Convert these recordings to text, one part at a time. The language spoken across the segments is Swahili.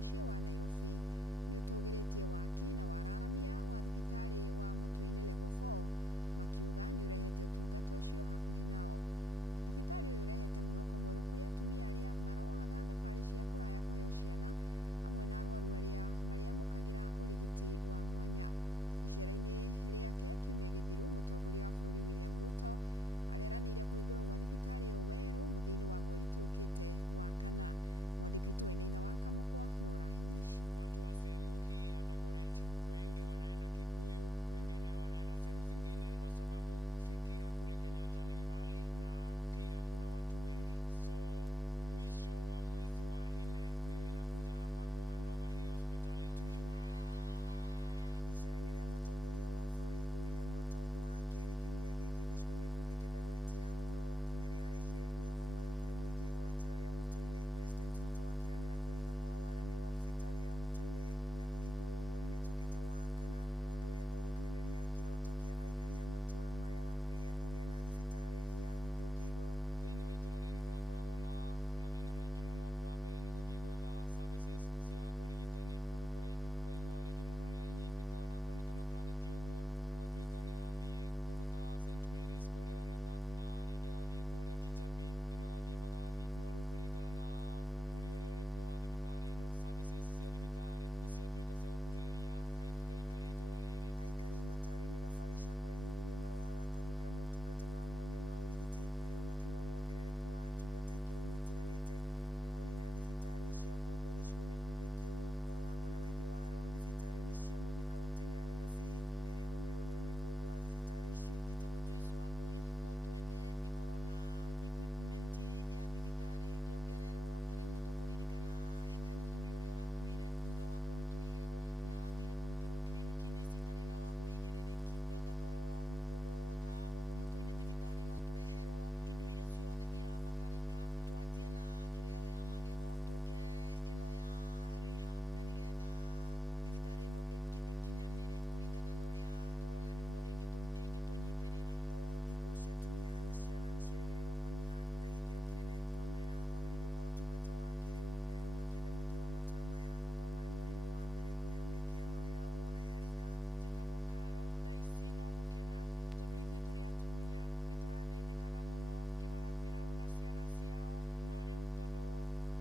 muciĩ wa Nairobi nĩ ũtũgĩrĩtie waki na wararamia wa thibitarĩ wa Mũtwe-inĩ level 4 makiuga nĩ ũrehete ũtungata ũcio hakuhĩ nao. Thibitarĩ ũyũ ũrehete mwĩhoko mwerũ kũrĩ atumia arĩa maroaga thabarĩ cia kũraya kũheo ciana hamwe na arwaru arĩa marĩamũkagĩra ũrigiti wa mwanya. Icera-inĩ rĩake kiumia gĩthiru, mũtongoria wa bũrũri William Ruto areranĩire kũhingũrwo gwa thibitarĩ ĩyo werũ mũthia-inĩ wa mweri tũkĩte wa kana. Mwandĩki witũ Wainaina wa Kamũkwa nĩ ũrahinyĩci. Watu wa sehemu hii ya Dagoretti wengi wanaenda Kikuyu, wengine wanaenda sehemu zingine kwa sababu kufikia kule Kenyatta ni mbali na pia kuna watu wengi. So mwisho wa mwezi wa 4 mimi nakuja hapa ku hand over hii hospitali to you. Icera-inĩ rĩa mũtongoria wa bũrũri William Ruto wa kerĩ kiumia gĩkĩ gĩcigo-inĩ mbunge kĩa Dagoretti ya mũhuro nĩ rĩarehire mwĩhoko mwerũ kũrĩ mũingĩ wa itũra rĩa Mũtwe-inĩ. President Ruto akĩranĩra kũrĩka kwa waramia wa thibitarĩ ya Mũtwe-inĩ na kũhingũrwo mweri-inĩ tũkĩte wa kana, ũndũ ũrĩa ũgũkinyanĩria kĩroto kĩa aikari a matũra maya ya kũgĩa na thibitarĩ ya gĩkĩro kĩa igũrũ. Thĩinĩ wa itũra rĩrĩ nĩ kũrakoragwo na mathĩna maingĩ mũno. Wa mbere nĩ gũthiĩ gwetha services cia ũrigitani kũndũ kũraihu. Ũraigua rĩngĩ mũndũ nĩ anyitĩka na akorwo nĩ ta maternity ũguo, ũgatuĩka nĩ arathiĩ kũndũ ta St Mary's kũrĩa Lang'ata, na rĩngĩ agathiĩ kũrĩa Kijabi, rĩngĩ magathiĩ Mbagathi. No rĩu kũringana na ũkũria ũrĩa ũrĩ kuo wa thibitarĩ ĩno, services cia thibitarĩ nĩ ciatuĩka cia gũkuhĩrĩria aikari a itũra rĩrĩ. Aikari matarĩirie thabarĩ cia kũraihu iria maroaga kwamũkĩra motungata ma mwanya ma ũrigiti, rĩu makiuga wongerereku wa atungata ikĩro-inĩ itiganĩte nĩ kũnina thibitarĩ cia ngungo gĩcigo-inĩ mbunge kĩu, oro hamwe na wĩingĩ wa arwaru thibitarĩ-inĩ cia mũingĩ kaunti-inĩ ya Nairobi na ĩrĩa ĩgũmĩirwo nĩ ũnyihu wa thibitarĩ ici. Njĩtagwo Joyce Wambui, no twende ĩkorwo na equipment ya thibitarĩ ĩkĩongererwo. Ta rĩu nĩ tũkũririkana he mũthuri ũrĩa ũrakuire thutha wa kũrutwo igego na arathire kũrutĩrwo kiriniki-inĩ ici itarĩ na ũigĩrĩrĩki. Rĩu takorwo kũndũ ta gũkũ Mũtwe-inĩ thibitarĩ no tũreherwo indo iria ciothe irabatarĩka, twanjie na kĩrĩa ĩyo ya magego, tũke ĩno ya rehab, na nĩgetha thibitarĩ ĩno ĩkinyanĩre kũringana na ũrĩa tũrona nĩguo ĩngĩtũnyitĩrĩra. Oho ikuũ cia atumia na ciana nĩ ciĩrĩgĩrĩirwo kũnyiha na gĩkĩro kĩnene kũrũmĩrĩra kwagĩrithio kwa ũtungata wa kĩrĩu, rĩu makĩenda mũingĩ wa matũra maya gũkorwo marĩ mweri-inĩ wa mbere kũheo mĩeke ya mawĩra wona yarĩka. Njĩtagwo Karo, thaa ici no gũkena tondũ ithuĩ tũrĩ atumia nĩ tũrathĩnĩkaga mũno, kĩmagakwĩra una ciana ciao, no rĩu tondũ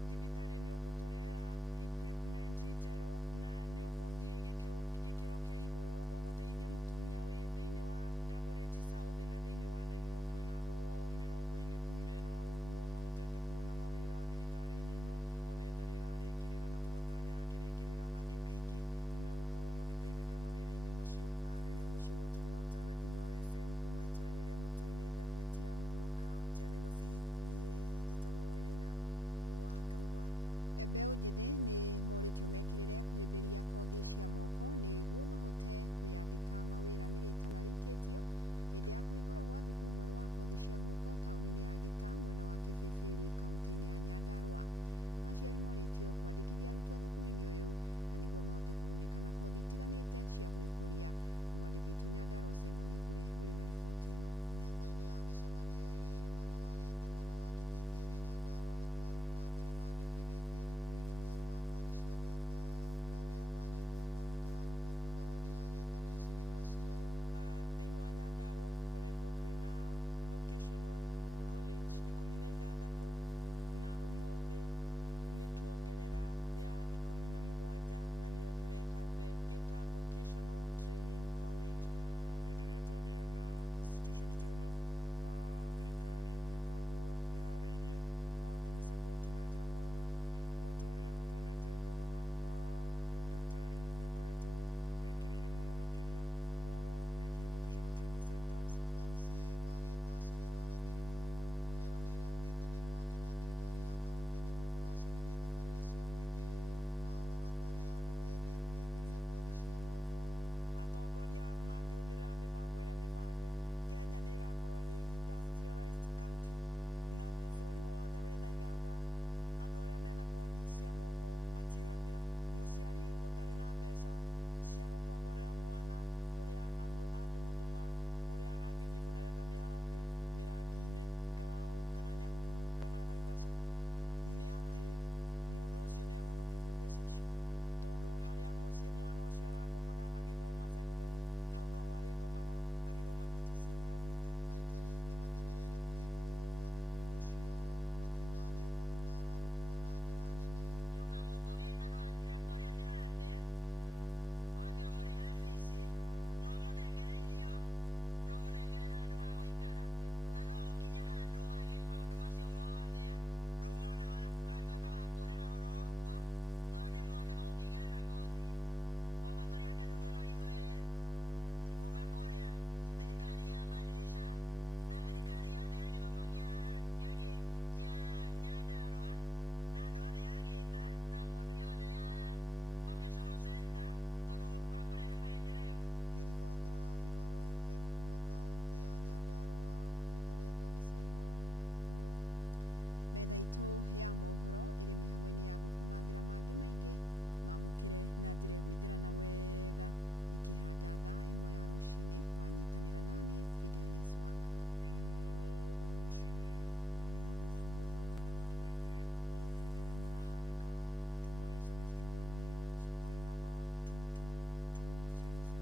thibitarĩ nĩ ũgũtũrehera equipment njerũ na nĩ ũgũthiĩ gĩkĩro kĩa igũrũ, ũgũteithia mũtumia wĩ thĩinĩ wa Dagoretti South na thĩinĩ wa Nairobi. Kwĩna andũ 40 kuuma ĩno ũguo mahotete kuona mawĩra thibitarĩ-inĩ ĩno ona ĩtarĩ ĩrarĩkĩrĩra, na tũgatanya yakĩrĩkĩrĩra angĩ aingĩ nĩ megũkorwo magĩteithĩka mawĩra-inĩ macio. Andũ-inĩ a mũciĩ wa ũtugi na ũtana Inooro FM kuma itũra-inĩ rĩa Mũtwe-inĩ Dagoretti ya mũhuro kaunti ya Nairobi, niĩ njĩtagwo Wainaina wa Kamũkwa. Mbeũ njĩthĩ nĩ morĩtio mekĩrĩre kũhĩmbĩria kothi cia moko nĩguo mahote kwĩyandĩka mawĩra nĩ rĩtana rĩikĩtio hĩndĩ ya kũhingũrwo gwa thukuru mwerũ wa kothi cia moko taũni-inĩ ya Gĩta mwena wa Kĩbĩbĩri kaunti-inĩ ya Nyandarua. Aciari morĩtio kwandĩkithia arutwo thukuru-inĩ ũyũ na nĩguo mahote kũgunĩka na kothi itiganĩte cia gwĩkũria. Mwandĩki witũ Nyandarua Simon Ngure ũrĩ na riboti ĩno. Nyũmba-inĩ ya mĩcemanio ĩrĩa ĩrĩ mwena wa Gĩta mwena wa Kĩbĩbĩri Nyandarua nĩkuo arutwo a mbere mandĩkithĩtio thukuru-inĩ mwerũ wa kothi cia moko na ũrĩa ũtanyĩtwo kwamũkĩra arutwo kuma wondi ya Gĩta na icigĩrĩra ciayo. Thĩinĩ wa Nyandarua koretwo kwĩna vocational college 16 na ũmũthĩ nĩ tuongerera ya 17 na nĩyo tũreta the Gĩta Vocational Training College. Hĩndĩ ĩrĩa twagĩa metha itu ya mohoro iri mihango-ini ya gukumathira mangi maingi mamukire na njira igwithirana wega ikihanda thaa imwe ya rucini wanyitanira nani Fidelis Wang'ang'a. Inoro rucini ni undu wa mohoro mena mangi maingi o hindi ria marahanika. Tuma SMS kiugo news kuri namba 22200.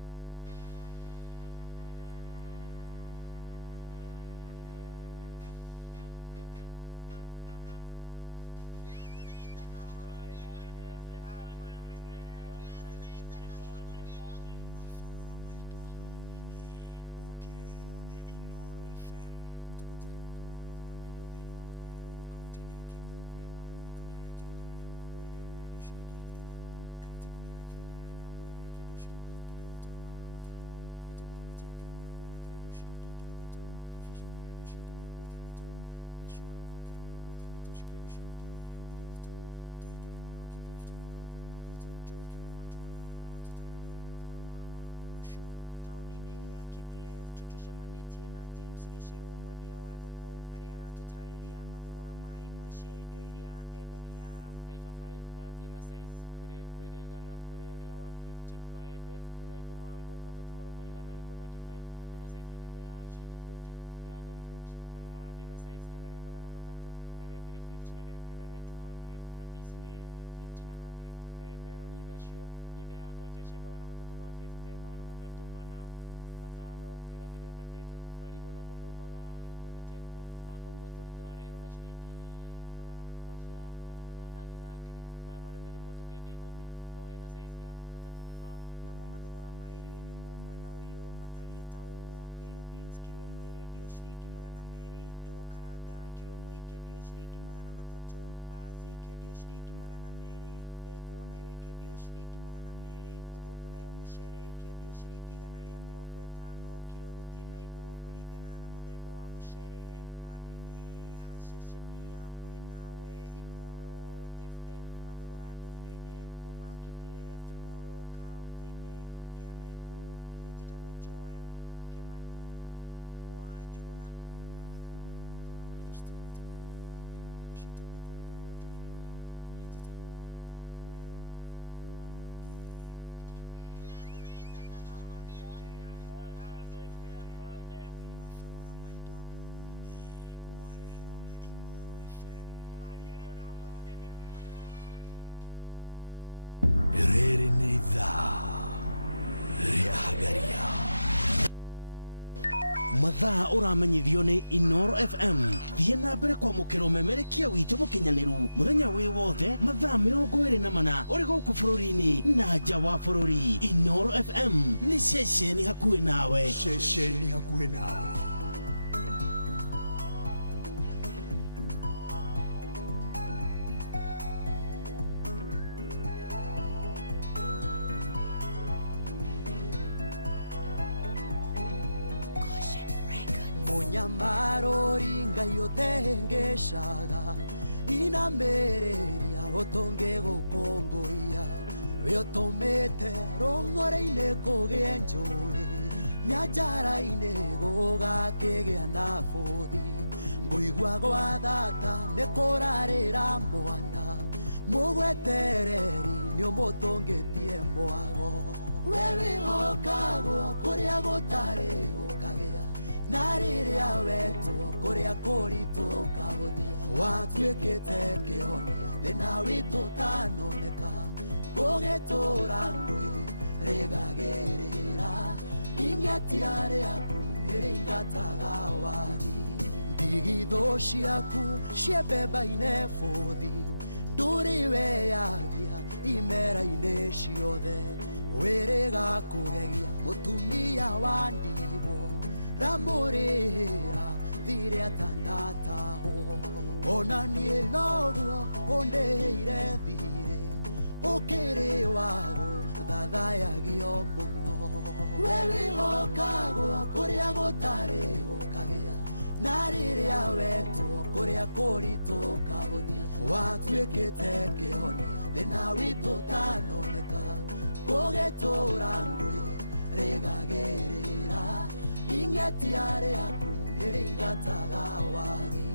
mathaa uramenyithio ni Inoro FM thie na mbere kwa mukiro memerekia witu mukinyaniru muthenya wi wothe mathaa 24 uri guku bururi-ini na nja wa bururi. Inoro FM ni ceceni hakuhi nawe, ceceni hakuhi nawe. Yotengeshaga inamereria otonge gukongoria wiotomete rongore-ine kugie njuri nyanjara-ine gugakigea na buthi nguigua gwa thata nikurarira mwana mugwetereri niumutungitie mwago we wihokagwo kuria gutari gukagea na riria wetwo kuria kuritu kahuthia watuikite kionia thina witu tanoneka gugitura ngwiri rigagirira ingetia riaku niringataga wagi ndigitho ciaku ciembemba-ine buthi nduriweyagia imera-ine ciothe wiriga kugegia mutumia wa ndigwo ramurira thire atanataho ona nie noguo undeire thire ukiri wago thathayagio muno we wihokagwo kuria gutari gukagea na riria wetwo kuria kuritu kahuthia watuikite kionia thina witu tanoneka gugitura ngwiri rigagirira ingetia riaku niringataga wagi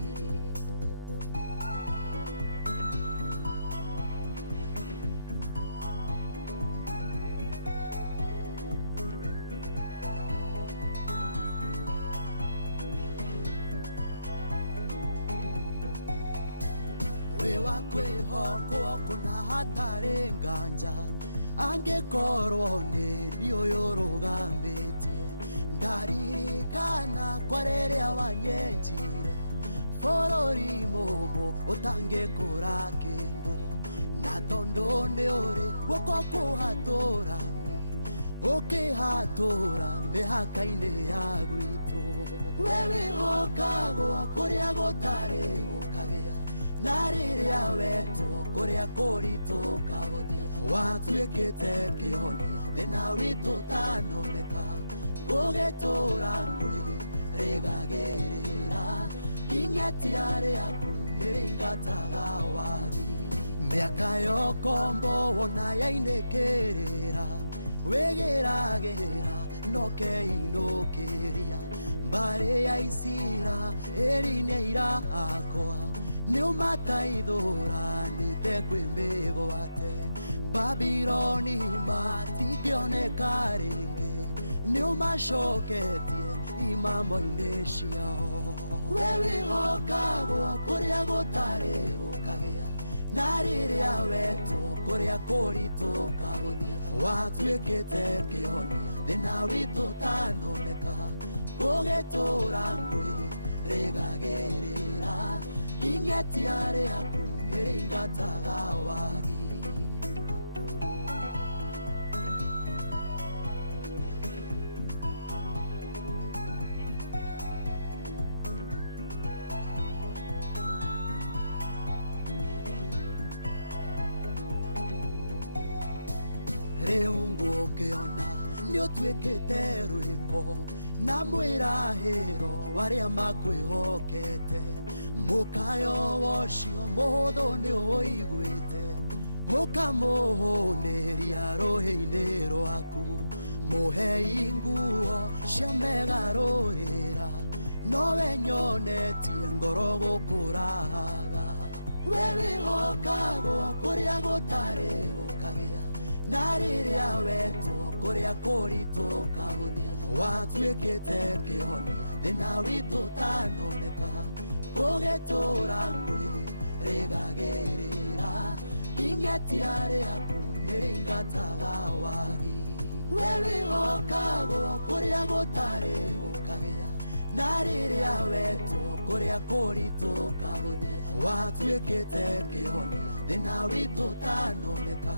kwĩhokwo kũna hatarĩ nganja angĩkorwo nĩ niĩ ũyũ rũgambĩtie ndaririkana kwa rĩrĩa wanyenjire bũrũri mũmũ ũtangĩkũra kĩndũ na tondũ nĩ ũrĩ guoko kũhatũrani ũkĩhatũra mĩhaka-inĩ ya gwitũ we wĩhokagwo kũrĩa gũtarĩ gũkagĩa na rĩrĩa wetwo kũrĩa kũritũ kahũthia watuĩkĩte kĩhonia thĩna witũ tanoneka gũgĩtũra ngũĩ rĩgagĩrĩra ingetia rĩaku nĩrĩingataga wagi mĩaka yokombo wona yainĩkĩrĩra wĩgĩragĩra nokeinũkĩria mbarĩ ya Isira ĩri-inĩ irakwa nĩũmataithũranĩte kwĩmĩgwate Babironi matingĩoneka rĩngĩ nĩũmacoketie imamo-inĩ ciao we wĩhokagwo kũrĩa gũtarĩ gũkagĩa na rĩrĩa wetwo kũrĩa kũritũ kahũthia watuĩkĩte kĩhonia thĩna witũ tanoneka gũgĩtũra ngũĩ rĩgagĩrĩra ingetia rĩaku nĩrĩingataga wagi rĩu ngũkĩona nĩũtuĩkĩte rwĩmbo na mwĩrahĩro warĩa makwĩhokete mũkayo wocio mũhũthũ nĩũiguĩte ũkamũhũnĩria rũhĩ-inĩ rwaku mũhei nguo cia megarũrĩra nowe nyonetie ngoro gũkũraga we wĩhokagwo kũrĩa gũtarĩ gũkagĩa na rĩrĩa wetwo kũrĩa kũritũ kahũthia watuĩkĩte kĩhonia thĩna witũ tanoneka gũgĩtũra ngũĩ rĩgagĩrĩra ingetia rĩaku nĩrĩingataga wagi we wĩhokagwo kũrĩa gũtarĩ gũkagĩa na rĩrĩa wetwo kũrĩa kũritũ kahũthia watuĩkĩte kĩhonia thĩna witũ tanoneka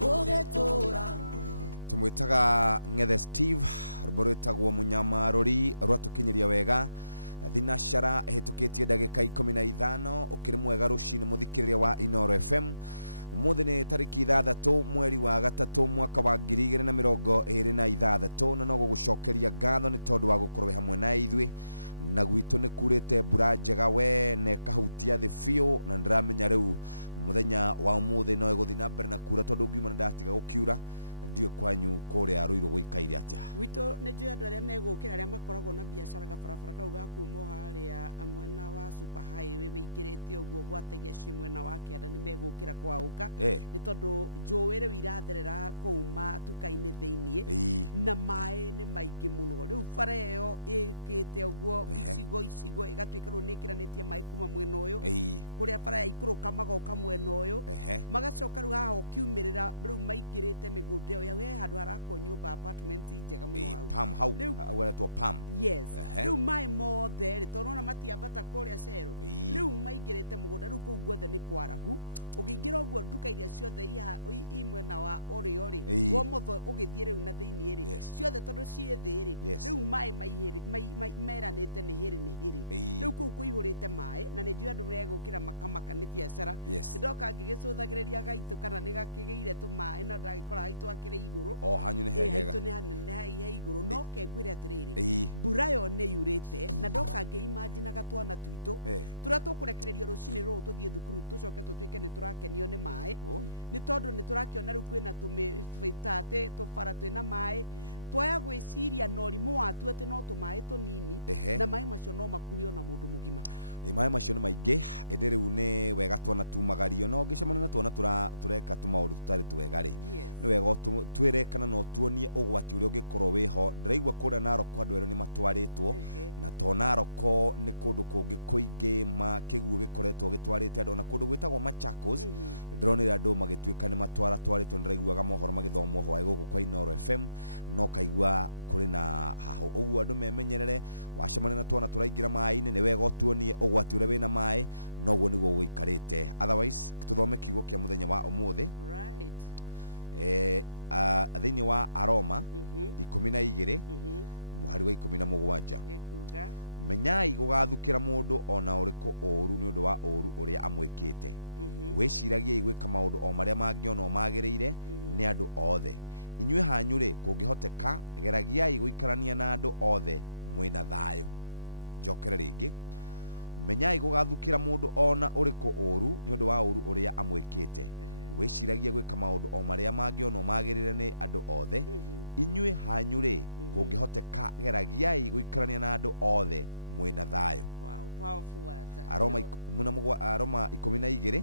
gũgĩtũra tumwitaga Ng'ethe Steve rũmbo rwĩtagwo Mũnyamarũri rwatũkinyĩria wega thinashara ĩhĩtũkĩtie ndagĩka 15 ũkĩrĩ mwega rũcinĩ mũthikĩrĩria wa Inooro FM ũmũthĩ nĩ tarĩki 6 mweri wa gatatũ mwaka wa 2026 na no gũgũcokeria ngatho nĩ tondũ wa gũkorwo hamwe na ithuĩ na gwitũ nĩ kurĩte mbura njega we na ĩkahutia thĩ biũ na ndĩramenya rĩu mũthenya wa ũmũthĩ no ĩgũthiĩ na mbere na kura tondũ ngiuma nĩ ndatiga gũkiura ndiyo kwanyu kũrĩa Ruiru gũikaire atĩa witũ nĩ njũĩ andũ arĩa megũkĩra arĩa makoragwo na biacara gabarabara kau ga kuma harĩa mwena wa Super Highway wĩingĩrĩte ũguo gwategia ciĩ mwena wa kĩanda nĩ megũkĩra kwaũka nĩ tondũ njũĩ rĩu iratherera kuuma tuka-inĩ thĩiniĩ na maĩ nĩ maingĩ mũno rĩu bara ĩyo ĩkĩte ũguo icigo ĩgatuĩka rĩu nĩ ĩkĩranĩtie maĩ kuma mwena ũyũ kũrĩa bara ya ikũrũka magoka mwena ũyũ magacoka rĩu haha ũkiumĩrĩra rĩu maingĩrĩte mĩgũnda ĩyo we handũ harakwo nyũmba apartment njega mũno hau aweretwo Pam yes rĩu maĩ mothe rĩ tondũ ona matiambata kũrĩa cero rĩu maingĩrĩte mũgũnda rĩu kũu guothe nĩ kwarahu ũkĩingĩra ũguo nduka iria ciothe i mwena wa ũrĩo rĩ womotho ũgĩthiĩ rĩu na thĩiniĩ rĩ ciothe tondũ ciĩ thĩ rĩ rĩu maĩ meranĩte nĩ hĩrĩ rĩu kũu kũihũrĩte maĩ na nĩ njũĩ andũ megũkĩra makamaka nĩ biacara ndoka ngĩgĩcũthagĩrĩria gaitũ kana nĩ gakĩgĩire tũmaĩ no ndagĩkora haitũ akĩrĩ igũrũ o hanyu nĩ hega haitũ nĩ hanene ha igũrũ no kengwĩre atĩrĩrĩ mbura yo nĩ yurĩte na ndoka ngĩimaginaga twana twitũ tũrĩa tũkũrekererio rũcinĩ rũrũ tũthiĩ thukuru tũcoke tũtuĩke nĩ tũrakenio nĩ maĩ nĩ tondũ nĩ tũrakĩona rĩu kwĩna tũmĩbaitate tũbara twĩna maĩ twaya gwiciria na ũrimũ watu atĩ no tũmaĩ tũnini na maĩ macio no makuwe ona mũndũ mũgima. Maĩ macio nĩ maingĩ, ĩndĩ rĩu nĩ wega twana tumagario no ũngĩcemania na twana tũreka tũmaũndũ tũtarĩ twega rĩ, nĩ wega twĩre kana no tuonie ũgwati ũrĩa ũngĩkorwo wĩho. Ndĩraigua kũrĩa Narok andũ erũ nĩ matwarĩtwo, na to Narok nĩ kũndũ kũngĩ kũingĩ kĩguũ gĩkoretwo gĩtwarĩte andũ, ona kũndũ gwĩtagwo Machakos ndĩronire andũ magĩtuĩka nĩ twarĩtwo. Ndĩraiguaga mohoro magĩthomwo hwaĩ gũkũ kwa Inooro FM, no kaigua kũrĩ na haho. Ũguo andũ memenyerere, wacemania na twana tũraingĩra maĩ-inĩ nĩ wega ũtuonie ũgwati ũrĩa wĩna maĩ, noguo nĩguo gũikarĩte. Otherwise tũthome kiugo kĩa mũthenya wa ũmũthĩ thĩinĩ wa Aroma 12 mũhari wa 17. Menyai gũgathukĩra mũndũ ona ũrĩkũ ũũru nĩ ũndũ wa ũũru ũrĩa amwĩkĩte. Wĩciragiei gwĩka maũndũ o marĩa mangĩona magĩrĩire nĩ andũ othe. Inyuĩ hanyu rĩ, kũngĩhoteka geragiai gũikarania na andũ othe mwĩna thayũ. Njokere rĩngĩ, menyai gũgathukĩra mũndũ ona ũrĩkũ ũũru nĩ ũndũ wa ũũru ũrĩa amwĩkĩte. Wĩciragia gwĩka maũndũ o marĩa mangĩona magĩrĩire nĩ andũ othe. Inyuĩ hanyu rĩ, kũngĩhoteka geragiai gũikarania na andũ othe mwĩna thayũ. Aroma 12 mwari wa 17.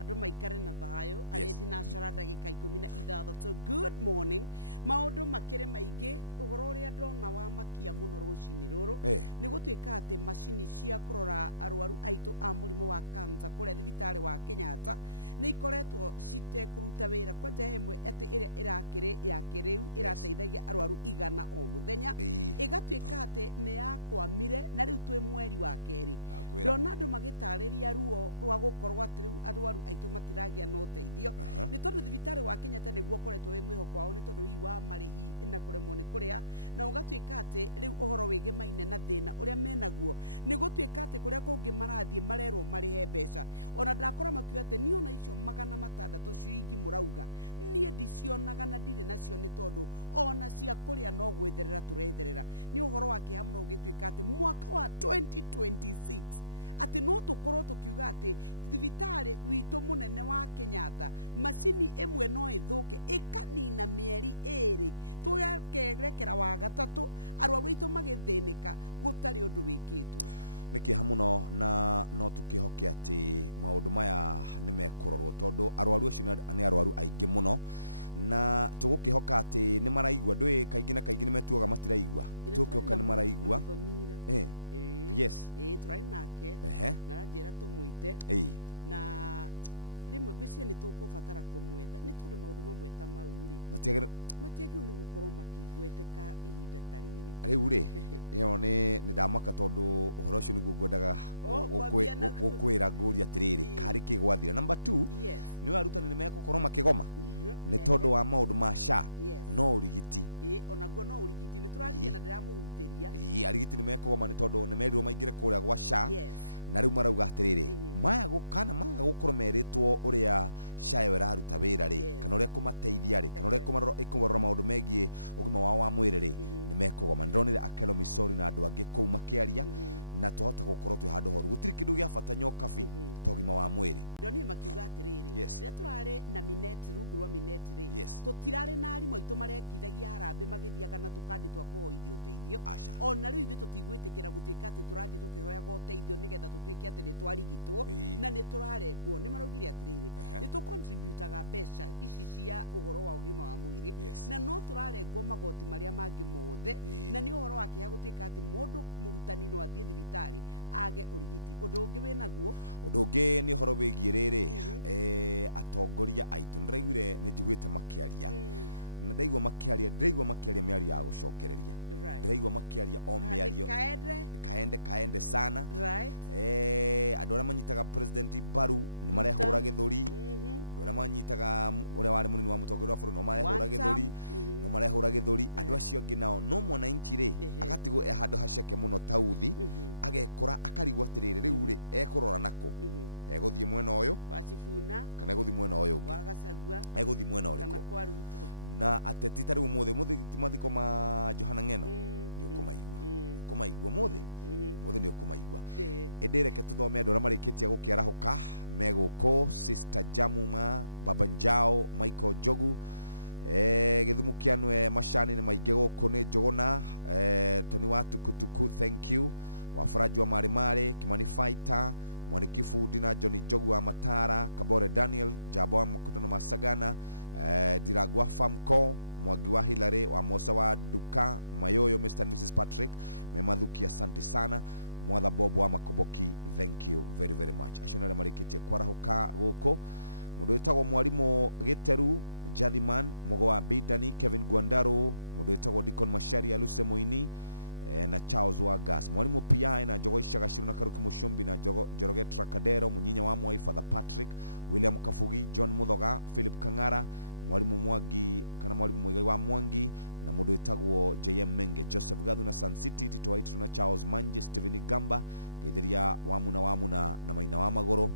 Andũ maikare na thayũ arĩ thinacara ndagĩka 16. Good morning. Maũndũ makĩrĩ maingĩ, ũhoro ũrĩa ndona wa makia mũno rũcinĩ rũrũ nĩ gũtuĩka atĩ macini cia kũrora arwaru aitũ a mũrimũ wa cancer kũrĩa thibitarĩ wa Kenyatta nĩ ikoretwo citekũruta wĩra. Kwanja hemwe atĩ ĩrĩa ĩrakĩrĩ ya kĩrĩu ĩrateithagia arwaru 100 o mũthenya, ĩgatuĩka atĩ nĩ yakwamire na rĩu twĩ mweri wa kerĩ. Ndona andũ magĩtarĩria ruo rwa gũkorwo atĩ rĩu arwaru aitũ matiragĩa na ũteithio, nĩ tondũ thibitarĩ wa Kenyatta nĩguo ũkoretwo wĩ mwĩhoko wao, nĩ tondũ hihi wa marĩhi na kũremwo nĩ kũrĩa, na ũgatuĩka atĩ rĩu ũhoro wĩgĩmaine na thĩna ũrĩa menaguo nĩ gũtuĩka atĩ kũrĩa kũngĩ marathiĩ marerwo marĩhe mbeca. Ona ndakora makiuga atĩ niĩ ona icio 600 ciringi mũrauga niĩ ndicionaga na ndirĩ nacio, nĩ tondũ ona cia kũrĩa no gwetherera tũretherera. Nĩ ũhoro wa kĩeha mũno ũgĩtuĩka atĩ mwaka wa 2026 atĩ no tũkorwo tũkiuga atĩ thibitarĩ witũ mũnene wa Kenyatta macini ĩmwe no ĩthũke ĩkanina mĩeri 2 tũgerekera wa gatatũ arwaru aitũ magĩthĩnĩka gũtarĩ ũndũ wĩkĩtwo. Nĩ kĩeha mũno na no tũkĩhoke atĩ maũndũ maya nĩ mekũrorwo, tondũ arwaru acio nĩ arwaru aingĩ mũno, na tũgũkĩhoka atĩ nĩ maraigua. Ndũĩ kaingĩ na kaingĩ nĩ metuaga matiraigua, tũgũkĩhoka nĩ maraigua. Yes, tũrarĩ nake na ranjĩra tũmwĩte na rĩmwe ngwĩciria nĩ tũkũbatara kũmwetha, nĩ tondũ maũndũ mamwe ta mau rĩ matiagĩrĩirwo nĩ gũkorwo makĩgweteka ihinda ta rĩrĩ. Rĩu rĩ, ĩyo nĩ ndamaka, tondũ ũhoro ũcio nĩguo ngwendaga gũkwĩra ngũria atĩrĩrĩ, karĩ kĩ gwathira. Number 2, nĩ arutani nĩ megũkorwo makĩgoma nĩ tondũ wa maũndũ ma SHA no ũrigiti. Onaguo no ũrigiti, nĩ tũrarigia na ndĩramũhutĩria. Arigiti nĩ mekũgoma nĩ tondũ nĩ merirwo maingĩre kũrĩa gwa SHA, na rĩu marauga atĩrĩrĩ, maya kana maga gũkorwo merĩtwo ũrĩa SHA ĩyo ĩraruta wĩra rĩ, kana ũrĩa kũmateithia rĩ, kana ũrĩa ĩkũmarora maũndũ megiĩ ũgima wao wa mwĩrĩ rĩ, nĩ mekũgoma. Ndĩronire Akelo Misori na andũ angĩ kũu makĩaria, na twahota gũkorwo twĩ handũ horu. Gũtirĩ kĩndũ gĩa bata nyokabi ta ũgima wa mwĩrĩ. Ndonire makiuga atĩrĩrĩ, rĩrĩa tũrarĩ na Mineti, rungu rwa Mineti rĩ, tũtirarĩ na arimũ aitũ marekithagia harambĩ magĩthiaga na tũkandi twa kũhoithia ũteithio. Ona rĩu ithuĩ tũtigwĩtĩkĩra gũtuĩka atĩ tũrathiĩ tũkĩhoyaga ũteithio nĩgetha tũtuĩke atĩ nĩ twarigitwo na nĩ tũrarengwo. Nĩ maraugire atĩrĩrĩ, nĩ tũcontributaga mbeca ici cia ũhoro wa ũgima wa mwĩrĩ, na no tũrarengwo magoti marĩa mangĩ mothe, na nĩ ũhoro wa kĩeha gũtuĩka atĩ mũndũ mũrutani no athiĩ thibitarĩ age ũrigiti. Ũndũ ũngĩ wĩnaguo, ũndũ ũngĩ nĩ ũhoro wĩgiĩ rĩrĩ, atongoria aitũ nĩndĩraiguire nĩ njiguĩte makĩaria na ndaigua makĩaria mĩario ya gũcokereria, ndĩraigua makĩaria o mĩario kaende sana. Andũ arĩa manyitaga president mbaru nĩ marehũra gĩthũri, andũ arĩa manyitaga ũrĩa warĩ mũnini wa mũtongoria wa bũrũri no marehũra gĩthũri, andũ acio angĩ nao no mwananchi rĩ agatigwo e handũ haceke mũno tauthi, agekora akarigwo atĩrĩrĩ, rĩu rĩ ekũrora nakũ, egũthiĩ mwena ũyũ kana egũthiĩ mwena ũyũ ũngĩ, egũthiĩ mwena ũrĩkũ. Na ateti ta rĩu mũthĩ ti mathiko ma Johana Ng'eno nĩ ũkũmaigua mũthĩ nĩ ũkũmaigua. Ĩndĩ reke tũthome andũ arĩa marĩkĩtie gũkĩarahũka megũkũ: Sister Jamuma, Baba Njao, Michael Jogu, Githumu kianwe macani ni maingi guku ni Njuguna, Tony wa Tukutuku, thank you. Wafuraji wa Marimari, Kimani Fighter, Mwaniki Fudi na Johnny Jogu wa Matara, Kabore Daniel, Jabo wa Makutano Masagana, Diragwa Famco, Mwagi wa Hilary wa Mosa wa Duka, Mayoyo, Mr. and Mrs. Patrick, Memadhuki, asante sana. Mwatha Bob wa Makoboki, thank you very very much. Ashonere marikiti kwarahuka guko. Mundu wetagwo Mwalimu Giteru, Jathiman, Mogo wa Bidani, Kevin Gwandaro, mundu wetagwo Deacon Mashari, Luce Moini, na Charles wa Gas. Mwalimu pia na Jogo Ishagashiru na Karuki Mushombi na Joroge Trakadero, Munyinya wa Mwai, Father Patrick, William Kafugi, John Muthoga, Philip Kangara, Mwalimu Mwagi kana Mwalimu Mwigai wa Mwangi na mundu wetagwo JM Menge, Joseph Gathu na Sun City, Tito Waitu na Charles Manje, Steven Gamba, Getheria wa Muna na Maina wa Magoro,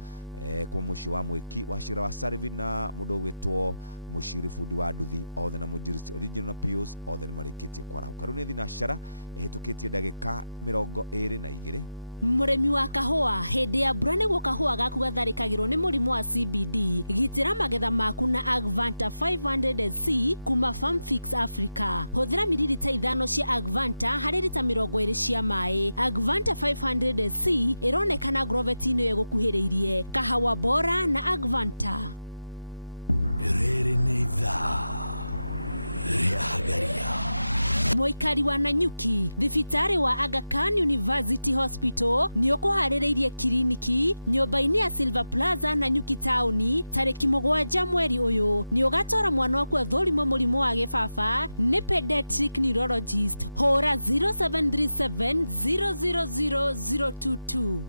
kwa mushi wa Mweki wa Shira wa Sarivin na mundu wetwo Mushiri Fudi wa Duthi, othe na Mujirisi Original na Pius, othe ni marikiti kwarahuka. Runi thinashara ehitukitie ndagika 22. Muremi wa kahua hindi ya mbura niguo kahua gaku gatharikagirwo ni murimu wa CBD. Gitira magetha maku na Agvanta 500C kuma Farm Fix Africa. Huthira mililita 5 cia Agvanta hari lita 20 cia mai. Agvanta 500C ironekana Grovet-ini yegukuhiriirie. Kahawa bora na Agvanta. Riri ni thaa ria Hagaria. Moikari wa Nanyuki, thibitari wa Aga Khan University Hospital ni ukuhaririirie kiriniki nyumba-ini ya Silver Plaza Nanyuki Town tariki 7 mweri uyu. Ni ugatora mwana waku athurimo murimu wa gibaba ni pediatric neurologist. Hora 0737 000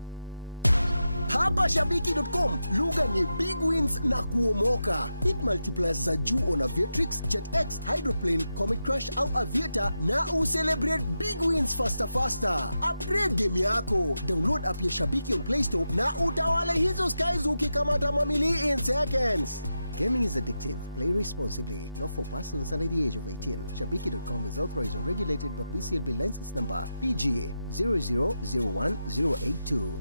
Hapa Shabiki.com, lugha ni big wins na kuomoka. Hit multipliers za juu on Aviatrix, JetX, Hydroplane, Comet Crush au Aviator na ucelebrate big wins faster. Upgrade game yako. Download app ya Shabiki on Play Store na utawale hizo skies ukikamata mamili in seconds. Gaming is addictive. Play responsibly. Not for persons under the age of 18. Shabiki.com is authorized and regulated by BCLB license number PGA 0001082.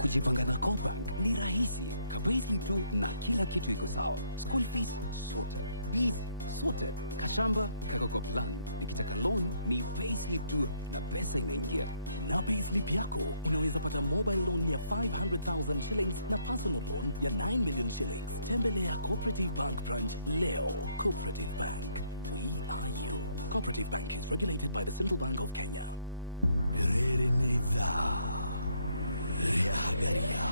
Kujipanga na Cobank ni rahisi. Kabasely tu na kila kitu iko sawa. School fees sorted, bills sorted, kashamba kako plan. Nikitaka loan ni payslip tu na pesa inaingia. Na payslip yako unaweza pata mobile loan ya 500,000 shillings na personal loan ya 9 million shillings. Tembelea Cooperative Bank branch leo. Cooperative Bank, we are you. Cooperative Bank is regulated by the Central Bank of Kenya. Riri ni thaa ria Hagaria.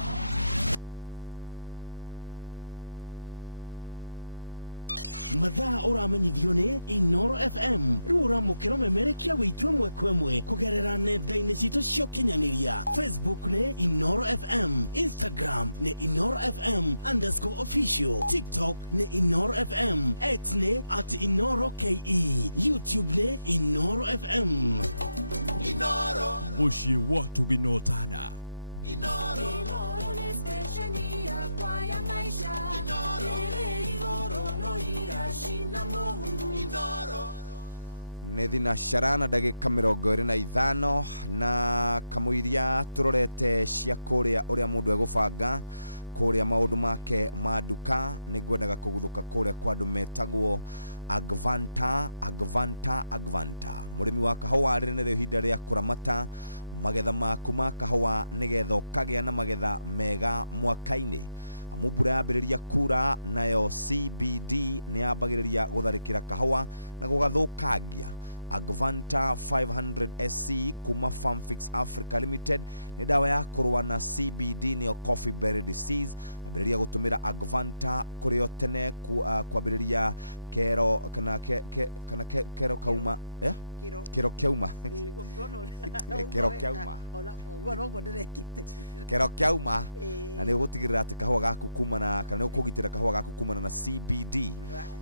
Mathaa uramenyithio ni Inoro FM. Rura mukiro memerekia witwe mwekwemwe kugerera nenda-ini citu cio kinyaniria. Facebook ni Inoro FM, Instagram ni Inoro FM_official, TikTok ni Inoro FM, X ni @InoroKE, YouTube ni Inoro FM. Inoro mushie watu ginotana. Inoro ni station ya kwa ya maisha. Inoro nä thinashara na ndagika 25 na kamuiria turorete cia kũrĩa ũrĩa mũndũ egũbanga kũrĩa maũndũ make ma nduka. Nĩ ngwendaga kũguthũka kũrĩa kwa andũ metagwo Agvanta. Mũrĩmi wa kahũa rĩrĩ nĩrĩo ihinda rĩa kũramata magetha maku ma kahũa nĩgetha ũkagĩa na magetha mega mwaka-inĩ. Mbura yambĩrĩria kura nayo CBD nĩ yambagĩrĩria gũtharĩkĩra kahũa na gũgathũkangia. Agvanta 500SC kuma Farm Fix Africa Limited nĩ ndawa ya kũrũa na CBD nĩyo coffee berry disease. Ambĩrĩria gũtũmĩra Agvanta kũrĩ o tene kwambĩrĩria kero kana kauma kero kiauma na nĩ ũgũtigĩrĩra atĩ kahũa gaku kumana kana nĩ ũkũgitĩra kahũa gaku kumana na CBD.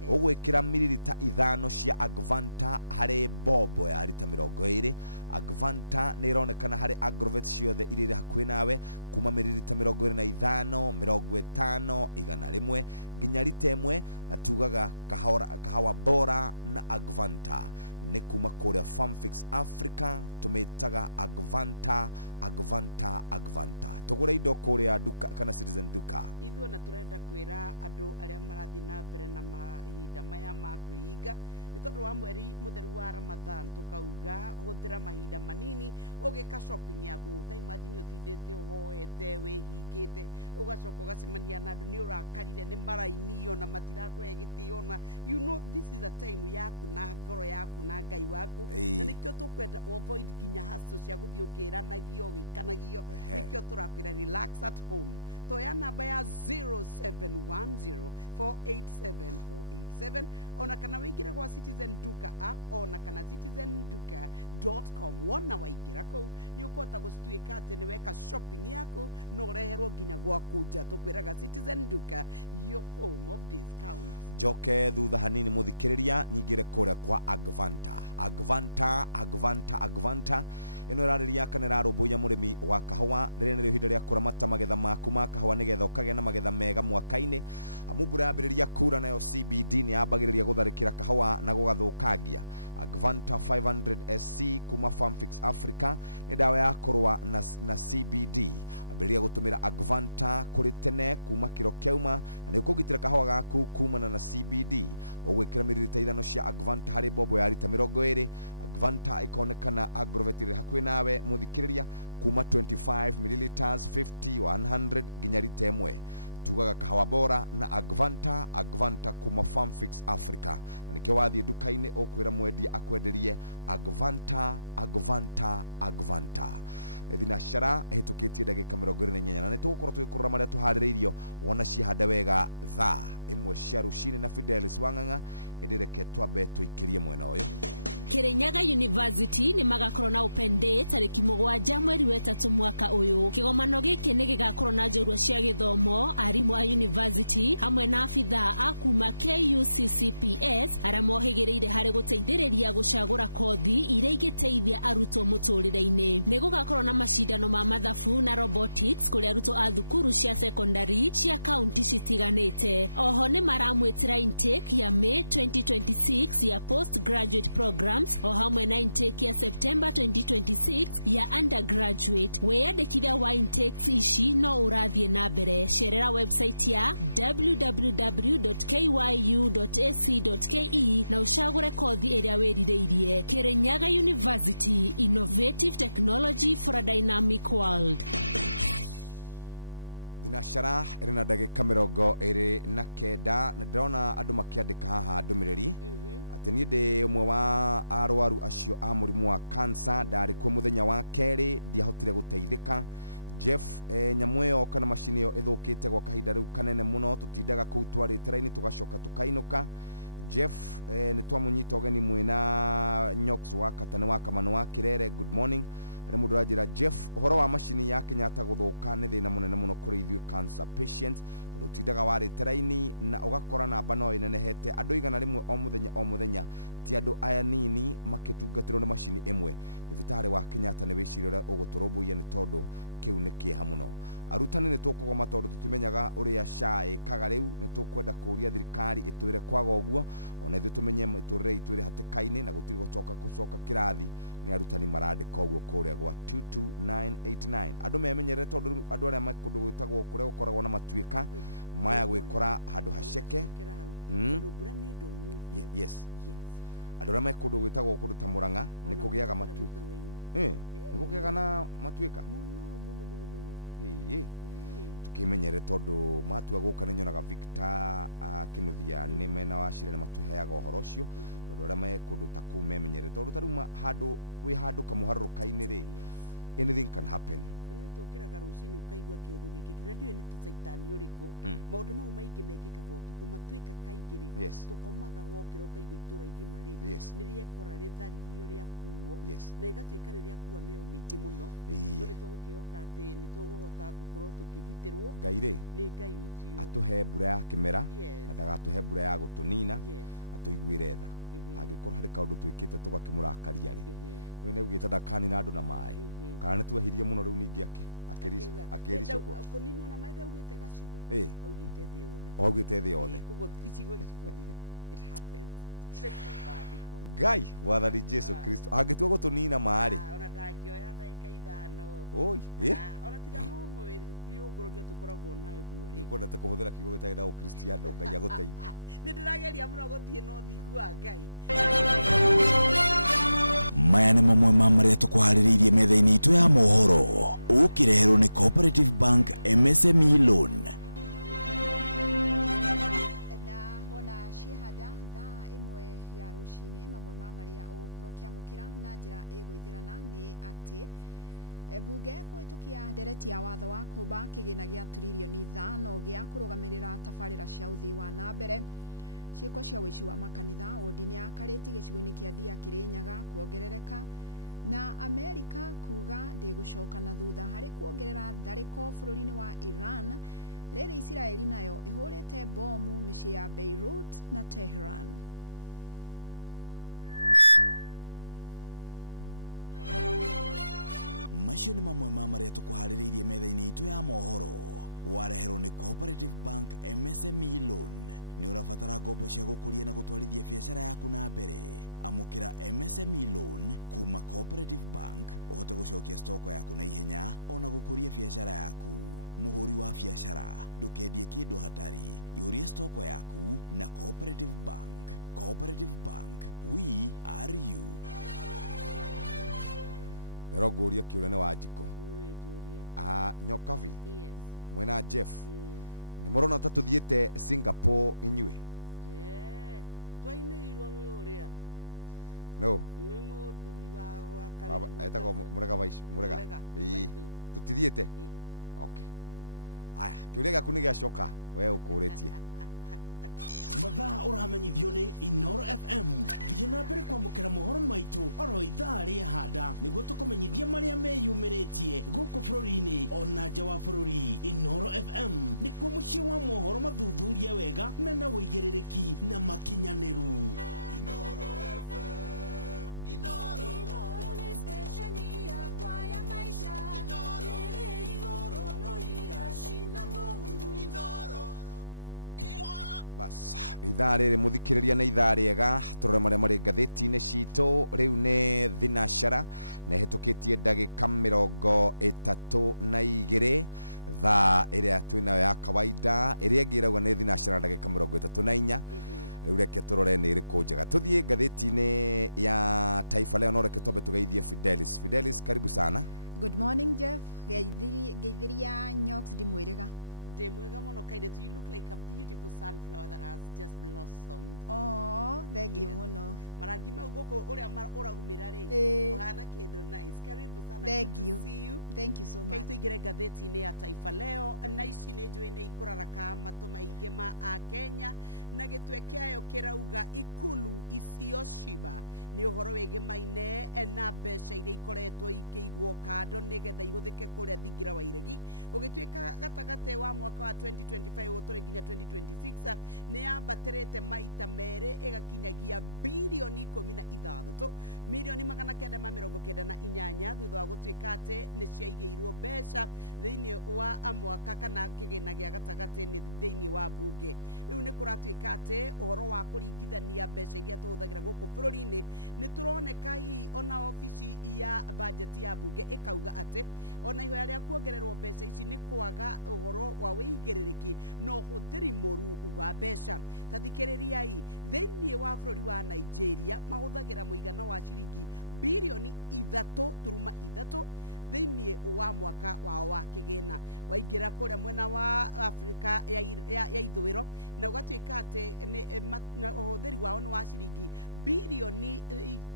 ugwikira mililita 5 cia Agvanta hari bobo ya lita 20. Agvanta ni ironekana hari Agrovet ciothe iri hakuhi nawe kuma mililita 25, 50, 100 nginya lita 1, na tugaga kahawa bora na Agvanta ni kuma kuria Farmfix Africa, tumetaga Agvanta. Tugure indo kuria duka kana Citizen duka. Ithuo na turenda kwira andu aria marathi na mbere na mahinda maya ma kwiga ni tondu wa mweri mutheru wa Ramadhan, tukauga huthira mahinda manini ugika shopping yaku. Ta imagine utindite uhoete wihingite ugacoka ugacemania na andu ni urakarire ni maraini ona matirakwe gitio na you know this is a time yaku na ngoro yaku na Ngai waku, na nikio tukwenda avoid ginya hassle cia guthiukiranagia gikanagio. Nikio turakwira relax at home. Toya namba ya 0710487487 ona kana wingire kwa Citizen Duka app ona kana citizenduka.com. Wona waingira kou ni ukota gustwika ati ni weka shopping yako no reherwo ginya gwaku nja. Tukwiraga Citizen Duka, your home of discounts. Joke thutha hanini muthikiriria nyingire kuria kwa Agvanta ino rariria kana rarubuya murimi wa kahwa rire nĩ ihinda rĩa kuramata magetha maku ma kahwa nigetha ukagĩa na magetha mega mwaka-inĩ. Amumbura yambĩrĩria kura nayo CBD ni yambagĩrĩria gutharĩkĩra kahwa na gugathukangia. Agvanta 500 SC kuma Farmfix Africa ni dawa ya kurwa na CBD. Ambĩrĩria gutumira Agvanta kuri tene kuma kiro keuma na nĩ ũkũgitĩra kahwa gaku kumana na CBD. Ugwikira mililita 5 cia Agvanta hari bobo ya lita 20. Agvanta ikonekana Agrovet iri hakuhi nawe muthikiriria kuma 25 milliliters, 50, 100 nginya lita 1. Tugaga kahawa bora na Agvanta kuma Farmfix Africa. Na nikio wathie duka-ini ukwira mwendia akwenderie Agvanta. Thinacara hitukitie ndagika 28 na nitugukorwo tugikurura maria tuhaririirio wona cihanda wega thaa 1 cia rucini na Fidelis Wang'ang'a endireke twambe tuikirie mwena uyu. Kirinyaga University ni magakorwo na open day tariki 7 mweri wa 3 mwaka uyu. Kigomano giki ni gigakorwo na njorua cia githomo, arimu a university hamwe na afitha akuma KUCCPS aria mohigiriire hari guteithiriria gucagura kothi iria igiteithia arutwo muturire-ini. Ni gugakorwo na macindano ma mathabu na robotics kuri arutwo a thukuru cia secondary cia county citiganite. Oho ni maramwitira intake ya May 2026 ya postgraduate program o hamwe na intake ya September 2026 ya undergraduate. Weyandĩkithia wa intakes ici no ũrathie na mbere. Cerera website ya www.kyu.ac.ke na ucagure kothi ĩrĩa wĩrirĩirie. Kirinyaga University, innovative technology for a dynamic world. Thinacara irina ndagika 29 na ndĩrona andũ makĩandĩka haha ndũmĩrĩri atĩ niĩ ndĩ ũmwe wa arwaru acio a mũrimũ wa cancer. Ndarĩ kuo mũthenya wa kerĩ ndiahotire gũteithĩka. Jeff nyamũ ĩyo kana macini ĩyo ĩthũkĩte gwa kahinda rĩu kanene mũno. Tũtindaga kũu twarĩte raini tũgacoka tũkainũka. Jeff nĩ twamũnyita ũgeni mwĩna Nyox wa Katane wa Kamano wa Kirere. Good morning. Ari mundu rajira Jeff, uhoro wa machini ya Kenyatta guthuka ni thina munene muno kuri ithuĩ cancer patients. Tondu tindaga warĩ teraini na ugakora namba no inenehete andu igana rimwe o muthenya ti andu aya nini makitungatirwo ni machini imwe. Thibitari wa Kenyatta ni wicirire uguturumbuia ni tondu kiu ni kieha muno. Arutani ni tukugoma tondu tutimenyaga uria SHA ikaga riu. Ni tukwenda kuria thirikari itwire kwaga uguo ona ithuĩ tumenye iturire itwire hatikaini na gutiri gucoka kirathi. Ni arutani marandika uguo kuria gwa 22989. Andu memenyerere tondu andu aria makundu gwitagwo kuria gukoragwo na matuika maya gwikora handu haceke. Yes. Andu aria makundu gwitagwo kundu ta Murang'a ni kugiaga matuika. Ni kugiaga na matuika. Tukimenyere tondu matua guka ni nyonaga Victor Kinuthia ni mena wacire na matuheaga uhoro ucio. Tondu aria makundu ta kuu memenyere tondu taruma handu wi handu kamuharuruka-ini ri anything can happen. ukiraga rucini ukaigua kiundu giki na ndiwe ni tutaitani uriku maundu mau maingi mekikaga utuku matuika kaingiri tukomaga wokira ukaigua itura igimari niriekora rithario ria kuo na igatuika riria kuwa meo mingi muno no nitugukioka ati nituguhota gukorwo tukigitirwo Ngai ni Ngai ucio atuhe mbura ya kimera na ndagatuhe mbura ya gutunina atuiguire tha angikorwo hari kaundu twikite tugakimurakaria ri we ne ugita ndakani na andu na mai kana ni twehirie muno riu ningi akiricoko kuninwo na maida ugite gacigo augite thi yothe kugo icigo it happens Ngai wathani Jesu Kristo angitua gutunina mari ona ndangioya ndaika ithano oi ona tiga no mwe ngorogia tukoragwo nayo guori ikwendete kuhuthira kiugo gitari na ukristiano Ngai aguteithie ni ndirageria muno guthie no thingu wa Ngai maya nĩ mamwe ma marĩa tũkũharĩrĩirie metha-inĩ itũ ya mohoro ũkireherwo nĩ Cooperative Bank MSME Loan. Na wona ciehanda thaa imwe ya rũcinĩ mamwe ma marĩa ũgũkorwo ũkĩamũkĩra na njĩra ĩgũithĩrana nĩ atĩ bunge kũhĩtũkia ndereti ya watho wa kũmba kĩgĩna gĩa tiririoni 5 gĩa kũrũgamĩrĩra tabarĩra cia ũthii wa na mbere ciĩko cia ũici wa makanitha wodi-inĩ ya Karĩti gĩcigo-inĩ kĩa Ndia Kĩrĩnyaga kuongerereka na Amerika kuga ndĩgũcoka na thutha harĩ kuongerera tharĩko bũrũri-inĩ wa Iran rĩrĩ Isiraeli nayo ĩhũrĩte bomu mĩciĩ ya Beirut na Tehran. Macio nĩ mamwe ma marĩa tũkũharĩrĩirie metha-inĩ itũ ya mohoro wareherwo nĩ Cooperative Bank MSME Loan. Nĩ ũrabatara ngombo cia gũkũria na gũtwarithia biacara yaku na mbere. Amũkĩra MSME Loan kuma Cooperative Bank ũhote gũcokia stoko yaku na ihenya ona gũkũria biacara yaku. Mũhũri wa biacara ndũkendie kĩndũ hatari, yũria stoko yaku na Cooperative Bank. Cooperative Bank, we are you. Lero ngũria kĩũria nĩ Wanjikũ. Nyokavi mwena Jeff nĩ mũrona ta tũthiĩte Singapore inyuĩ twainĩirwo nĩ ũrĩa no nĩ mũndũ wa etagwo Mũrega tũtithiĩte okay aya kĩũria gĩaku nĩ gĩacoka we ũkũrĩtie mathaa ũramenyithio nĩ Inoro FM thiĩ na mbere kwamũkĩra mohoro maitũ oro ithaa rĩahanda nĩguo tũkũmenyithia marĩa meyumĩrĩtie gũkũ bũrũri-inĩ ona nja wa bũrũri. Inoro FM nĩkuo mũciĩ wa mohoro mathuthurie wega mena wũigĩrĩrĩki na makinyanĩru. Inoro FM, Inoro nĩ stesheni yakwa ya maisha. Inoro ĩrĩ igũrũ no iracina mũhu. Inoro bas ithaa rĩrĩ mũthikĩrĩria na ithaa rĩega tũrore marĩa marĩ ngathĩti-inĩ citũ rĩu nĩ thinacara na ĩhĩtũkĩtie ndagĩka 32 thaa ĩrĩa twĩnayo ya kawaida ĩrĩa ĩngĩ ĩrauga nĩ thinacara ndagĩka 34 rĩu reke tũrore nĩ ĩrĩkũ njega. Tũthiĩ ngathĩti-inĩ ya Taifa Leo no reke twambe tũgeithie Fidelis karibu sana. Good morning Jeff, geithiria Nyox ndimwĩrĩga. Mwega muno Kairetu, you look like a beautiful sunflower that has just blossomed. Oh, thank you muno. Marangi mau gũkũ ũrĩa ũraumĩra rĩ ũhana kĩndũ nice. Karibu sana. Thank you. See you. Thank you so much. Kaitũ ingĩre ngathĩti-inĩ ya Taifa Leo na ici nĩ njũĩ nĩ ikũraraka matũ maingĩ ma Akenya na gĩtwe kĩayo kĩrauga ikulu isiyoshiba nĩ ũhoro wĩgĩmaine na mbeca iria ikoretwo ikĩigwo kando nĩgetha ihũthĩke kũrĩa thingira wa iregi ũgĩtuĩka gatagatĩ wa mwaka wa 2025 gũtũra nginya 2026 nĩ yambatĩrĩte maita merĩ ĩgakinyagia bilioni 16 milioni 998 thutha wa gũtuĩka atĩ nĩ ciaigĩirwo mbeca thĩinĩ wa mwaka kana kĩgĩna gĩa gatagatĩ thĩinĩ wa bunge. Rĩu nĩ kũratuĩka atĩ ũhoro wa kũringithania mbeca iria tũhũthagĩra gũkũ bũrũri-inĩ nĩ tũroneka hihi ona ofici ya budget ya bunge ĩkauga atĩ ona ihoya rĩa kuongererwo mbeca ici nĩ kwaga ũhoro wa wĩigĩrĩrĩki na ũhũthĩri mũru wa mbeca. Ta thikĩrĩriai, thĩinĩ wa bũrũri wa Nigeria mahũthagĩra mũigana wa ciringi bilioni 3.3 thĩinĩ wa mwaka wao wa kĩgĩna. Waingĩra kũrĩa mwena wa Afrika ya ithũĩro na ũgatuĩka atĩ ũhũthĩri wao nĩ wa ciringi bilioni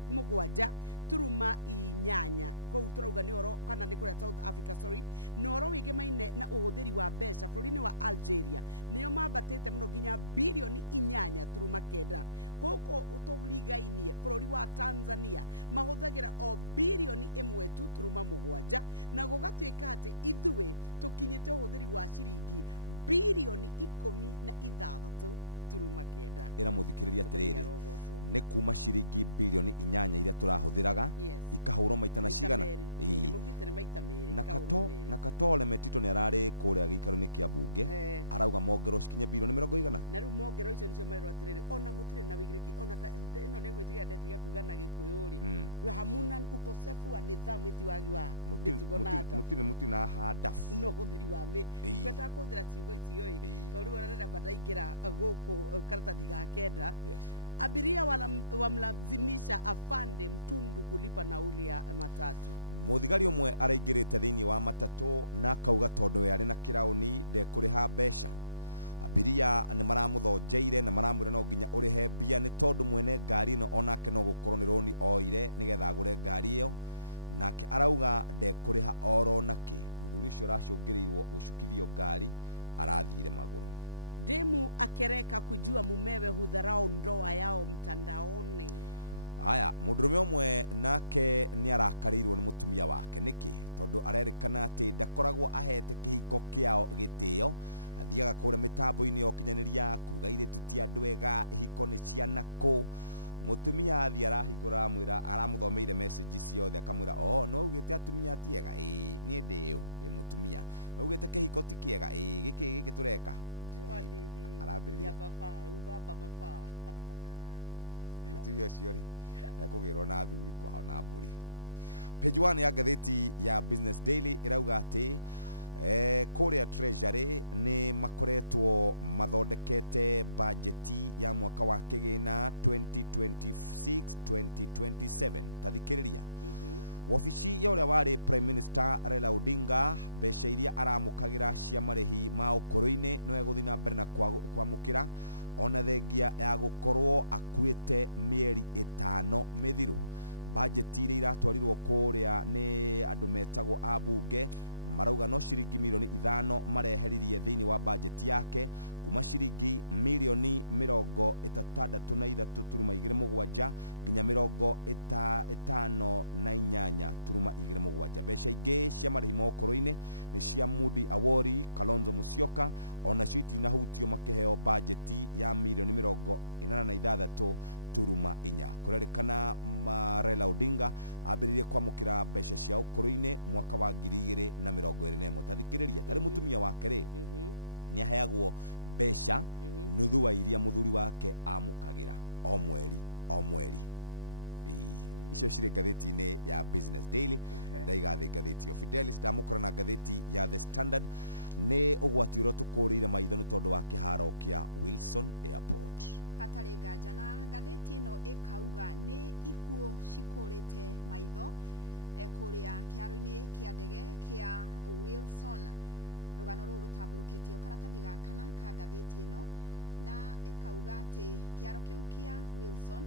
7 turuma inyanya kou turauga ni oro kana ni kuria South Africa sorry ni oro wigimaine na uhuthiri wa mbeca bũrũri-inĩ wa Algeria nio mambatĩte mũno nginya bilioni 8.9 gũkũ tũrigainie bũrũri wa Tanzania mahũthagĩra o bilioni 1.7 na gũgatuĩka atĩ ithuĩ tũkinyĩte ũhũthĩri wa ciringi bilioni 16.9 ira muthikiriria atiriri ni kuma ciringi bilioni 8 iria turahuthiraga ikahurwo maita na cigana na Katole Metito ni arari kuria gikaro-ini kia bunge arauga mongerwo cikinye bilioni 100 na riu mongerwo icio nicio marerwo atiriri ona mutire na wigiriki ona ino ni gwitiga ndetiga kuga na gikuyuri hamuna ukosefu wa nidhamu itiwagi wa mutire na hadafu no kuthiri wa mi kwenda kuthira ciugo icio tori wona badaingira guku karatathi ga kenda abiria wamlazimisha afande Mtundu kulipa nauli ya matatu. Muthigari umwe araingirite thiini wa matatu na kauga tondu yari na kirauni ndekuriha mbeca. Abiria ni maramuthojeire na maramwira no nginya urihe mbia ni tondu mwene ngari no onake no gukorwo ni roni oire nigetha agure ngari iyo nake arauga ndekuriha oro nake. Muthuri ucio aracungirirwo gucukithio ngari arathire maguru. Demu akereka kujua mumewe hudharau ndoa yao mtandaoni. Haya, mundurume umwe nake ni arakarirwo ni mutumia wake niki tondu arerikana ati ndakoragwo ahete kihiko kiao gitio athiaga kure mitambo-ini okinyaniria kuga ire tuti andu ega ihiko ni ciana ku mutumia athi arahingura amwira aramuthomeire message ciothe akamwira no ugite atumia tiega ni ndio mutumia no ugite kihiko ti kiega giki tureka arambiriria baba mafara mutumia ciori ekugirwo na thuri kwao na mburi. Page 1 ya gatheti ya Business Daily irauga ati kuria Treasury ni makoretwo mathondekete budgeti ya mwaka wa kigina 2026-2027 tathikiriria wabici ya uria wari Prime Minister Raila Odinga mbeca iria aramukagira cia marihi ma ukuru-ini no eguthi na mbere na kwamukira ona thengia ya gukorwo akuite mieri 5 mithiru. Budget iria iratwarirwo kuria ni andu metagwo abunge marauga no ciringi milioni 5 mareheririe thiini wa budget yake kuma ciringi milioni 63.7 nginya 58.7. Mbeca ingi cia marihi ma ukuru-ini ni cia Mudi Awori, Kalonzo Musyoka ona cio itinahutio makiheo budget ya milioni 86.4. Kurerikana Raila Odinga ambiririe kwamukira mbeca cia ukuru-ini mwaka wa 2021. Tathikiriria tari mutumia wake ri ni aheagwo mbeca nuthu wa iria muthuri wake amukagira o mweri. Icio ciri gatheti-ini ya Business Daily ndaigathi gatheti ya Fidelis ndamukora na gatheti ya The Standard ni ugwati uria tukurire maitho ni tondu wa kiharo kia Wilson Airport. Hatari nganja na gatheti ino ikauga ni ikuo cikurite maitho kuria kiaro-ini kia ndege kia Wilson. Rugano ruru rutamburukitio karatathi gakana ka gatheti ino na ikauga ati kiaro kiu kia Wilson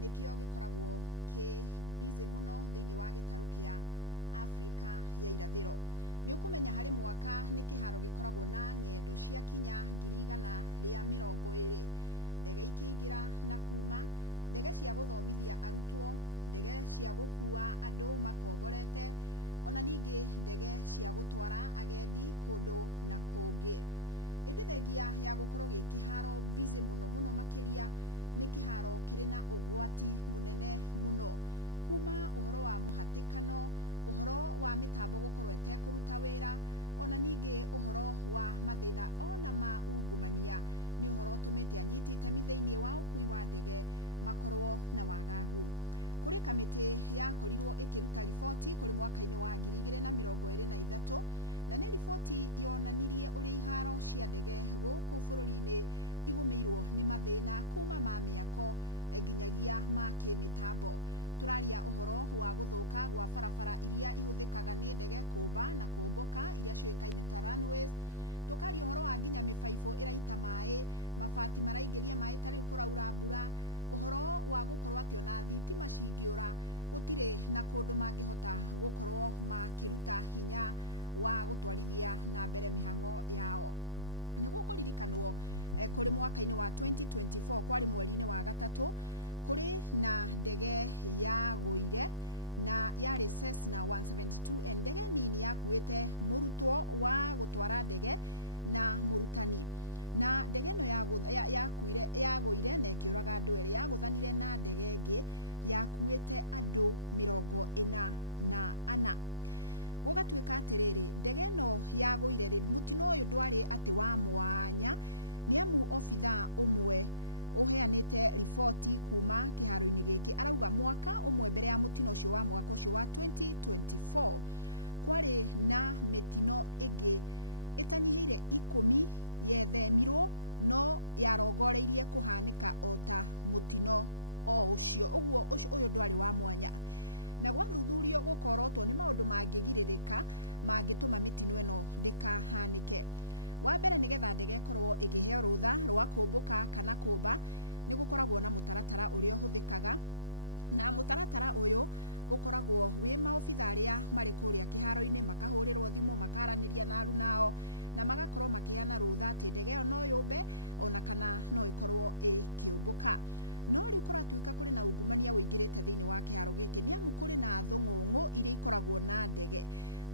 nikio gikoragwo ki busy muno thiini wa gitaru kia Afrika ya irathiro. Ni ukumenya hari mwaka ni kiharo gikoragwo na ng'endo cia kinya 120 ndege ikiingira na kuma, ndege cia guthomithia arutwo, ndege cia gukua andu makomborete, ona ningi ndege cia gutwara agendi kundu na kungi. Itithengia ya gukorwo gikiharo busy muno makiria ni kiharo kiri na ugwati munene muno kuma uhoro wa muhatikano, uhoro wa mitambo gukorwo etekuruta wira, ona ningi uhoro wa mathina ona ma ungumania ni uhoro utumite anyiti itemi thiini wa ukui wa ndege makorwo na wagagu. Kuri kamiti yakorirwo ikiruta riboti kuri mwaka-ini wa 2023 na ni riboti yonanirie uri iharo cia ndege guku bururi-ini igumirwo ni mathina kuma ma miako nginyagia ma kimitambo. Turaria uhoro wa guthuka gwa barabara iria ihuthikaga ni ndege kumba na kumbuka iria cioikaine ta runways. Tukaria uhoro wa nginya mifaibo iraita mai, mabati maraingiria mai tari kuraura mbura, uhoro wa gukorwo ati ona thitima cingiura gutire na kundu mangihota gukorwo makiruta hinya wa gutwarithia na mbere mihango yao. Niguo kuririkanwo kuri mwaka-ini wa 2024 kwari mweri-ini wa gatatu kuri na ndege ya guire na yari Cessna 172 ndege nini yakuite murutwo wa gutwara ndege na murutani, na ndege no ya guire na ikiuraga andu eri yaguthanire na ndege ingi yakuite andu 44. Gugatuika atiriri ndege no yaguire ri mutino uyu ndwari ati wa mwanya ni amu ofitha umwe uheanite riboti kuma kiharo-ini giki arauga mwaka umwe mbere ya mutino ucio wa mwaka ucio wa 2024 kwari na mitino ingi itanyihiire 10 yethemirwo no yarongoreirie kuhanika ota mutino o ucio. Uguo uyu ndwari wa mwanya na gwathuthurio gukorotwo ni maundu mangigiririka mangituma mitino ino ndikahanike. Wa mbere nigetha ndege ikorwo igiheo rutha rwa kumbuka kana kumba ni gukoragwo na mutaratara uria uhuthikaga, na mutaratara uyu ukoragwo wi maofitha aria mari kuria kiharo-ini makahurirwo thimu makaraniria na aru nao na magakorwo makiana rutha ati ndege iyo no yumbe ona kana no ikorwo ikiumbuka. No riu kuratuika kuri na ungumania wingirite thiini wa kiharo giki ni amu kuri na thung'ung'u iria ikoragwo na ndege.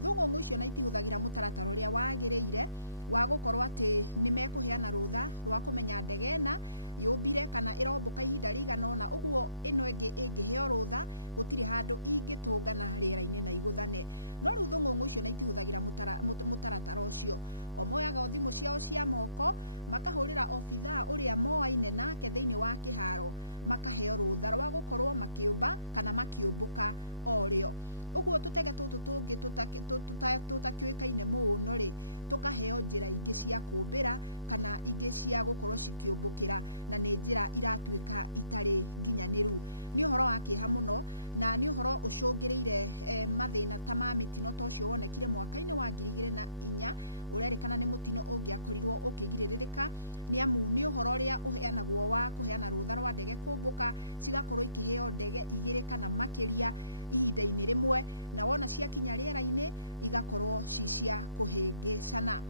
Thung'ung'u icio na itihuthagira mutaratara uria wagiriire wa gukorwo ati ni mekuheana rutha rwa kumenya ndege na yumbire kana irombuka ihinda rigana ona. Uguo ino ingi ingiheo rutha gutiri handu ingitungana riera-ini na iguthane. No riu thung'ung'u icio na itihuthagira mutaratara ucio, o moyaga thimu ciao cia moko makahurira ofitha uria moaine nake thiini wa kiharo makaheo rutha rwa gukorwo makiumba kana makiumbuka orio. Uguo tutege tutu tungi tutakiuikaine muno ri tukaheo njira ingi cia kumbira kana ingi cia gukorwo cikiumbukira na ni njira iratuika itari nginyaniru. Ni uhoro wa kiha muno na ni uhoro ucungireire mathina ta ma mitino ta ucio wonekire mwaka-ini wa 2004 urerikana ni mutino ungiakorirwo ukigiririka ni amu ni uhoro ria uheanagwo wa kuheana rutha rwa ndege kumbuka cigakorwo ikiheo ndege igiri kana makiria ihinda-ini rimwe, na wona ciakinya riera-ini igakorwo cicia kuhingicana.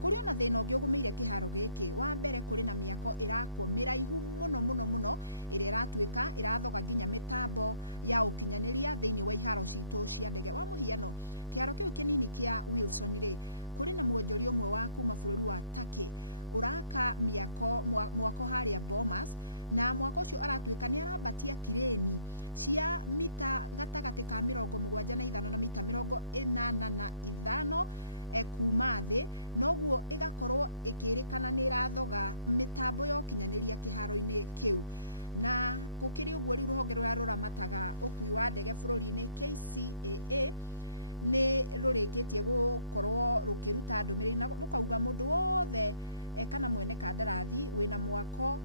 Kuri ona thina ungi ugumeire kiharo giki, wa mbere kuri na miako irakwo miraihu muno iria iratuika irathoga nginya mitambo ya ukinyaniria thiini wa iharo citu cia ndege. Wa muhiano kiharo kiu kinini kia Wilson ri kuri na mwonjori umwe wa kuma bururi wa Turkey uraka mwako haria Bomas, na mwako ucio aratuika ni arabatia kireni cia mita gatagati ka 75 na mita 85 kuma thi, noguo igakorwo ikirikana ni irathoga mitambo ya ukinyaniria kiharo-ini kiu. Na gukiri uguo riu ruhonge ruria ruramataga ukui wa ndege bururi-ini KCAA ni rurikitie gukorwo rukiruta ndumiriri na rukauga mundu wothe kana mwene kandarathi wina mwako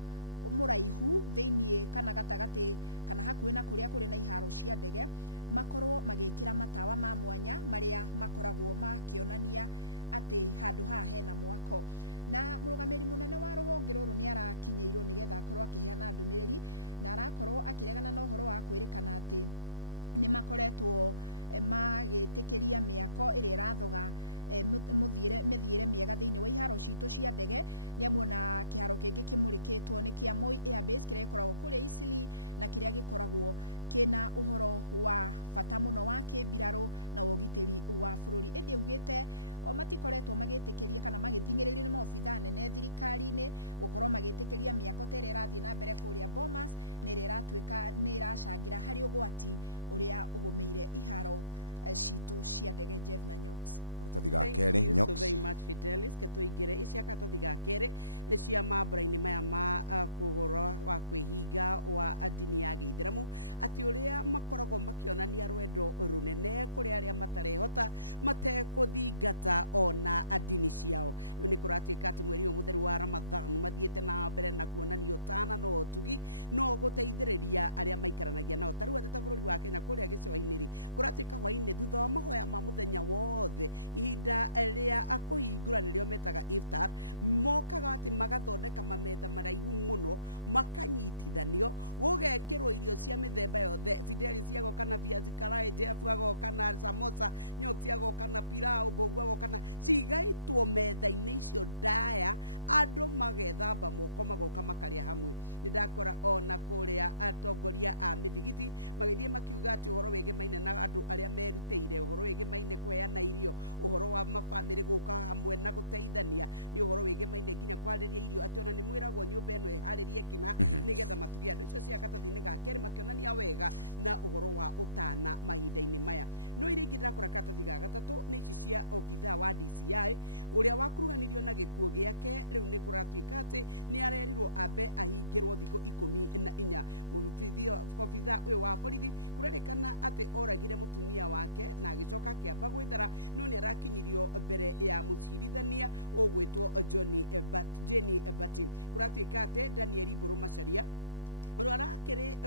muraihu thiini kana gatagati kana hakuhi na kuria kuri na iharo cia ndege makorwo magikira matawa ma mwanya maria makoragwo makionania ati handu haha hena mwako. Na murugamiri munene wa ruhonge ruru ni arakinyeirwo nigetha akorwo akiheana ndumiriri na arakorwo akiregana na uhoro wa kwirikana ati ni makoretwo magitikiria miako iria irathoga mithiire miega thiini wa iharo citu cia ndege. Ni amu na kiharo kingi kimurikitwo ni kia Moi Airbase kiria gikoragwo kuria Eastleigh na kiria gikoragwo kina uhoro wa bata muno wa kimbiraru na ugitiri wa bururi. Indi ugite o matikoretwo magitikiria kana magithingiririo ni maofitha nene thirikari-ini gukorwo magitikiria miako tere irathii na mbere kuria Bomas na iria iratuika ni iracangira hari ugwati uria ugumeire iharo citu cia ndege. Jeff na Nyox. Thank you so very much Fidelis. Ketuigire icia katathi ga keri ni cia mambura-ini maya ma kuhoro wa kwihinga wa dini ya Githiramu ati uria makoragwo makionania rwendo runene kuri aria matarehota matekuthingata ona dini ciao. Riu ni kuratuika ati mweri uyu mutheru wa Ramadhan mathiete na mbere na kuonania utana no utugi no guteithiriria aria maikaranagia nao. Taru ateta bururi wa Kenya kuria gicua-ini ri kuratuika hwaini thutha wa mahoya ma muthenya wothe ihinda rĩa kũhingũra nĩrĩo metaga iftar, mokaga atĩ magathondeka mametha maraihu mũno, makanyitithanio, gũgekĩrwo irio cia mĩthemba yothe. Fidelis agoka na viazi karai, Jeff agoka na samosa, Nyoki agoka na pilau, Bongo agoka na cigaitwo metha-inĩ icio ndaya, andũ magethamba moko magoka makarĩa hamwe. Nĩndakora ona kũrĩa atongoria a mĩthigiti magĩthiĩ makiuga atĩ ũhoro wĩgĩmaine na andũ arĩa merutĩire, ũhoro wĩgĩmaine kũheana irio, ũhoro wa mabamĩrĩ gũka hamwe na gũteithania, nĩ ũhoro wĩgĩmaine nginya kwarĩria irio, atĩ ona nĩ mwĩragwo nyũmba ĩno ĩharĩrie kĩna nĩgetha matugie andũ icio cia katathi-inĩ ga kerĩ makĩonania wega na ũhoro wa ũtana mahinda-inĩ maya. No iria ingĩ ndakora katathi ga gatatũ nĩ ici cia obithaa wa DCI ũrĩa wakuruhanirio na gĩkuũ gĩake, rĩu nĩ kũratuĩka atĩ nĩ arerirwo ambe ahingĩrwo thikũ 14. Obithaa ũyũ wa borithi kũrerĩkana atĩ oragire mũtumia wake na agĩcoka akĩamba gwĩthara, no nĩ arakinyirio mbere ya mũcirithania ũgwĩtwo Jenny Bati. Kũratuĩka atĩ Daniel Mburu Macharia ũrĩa arakĩrĩ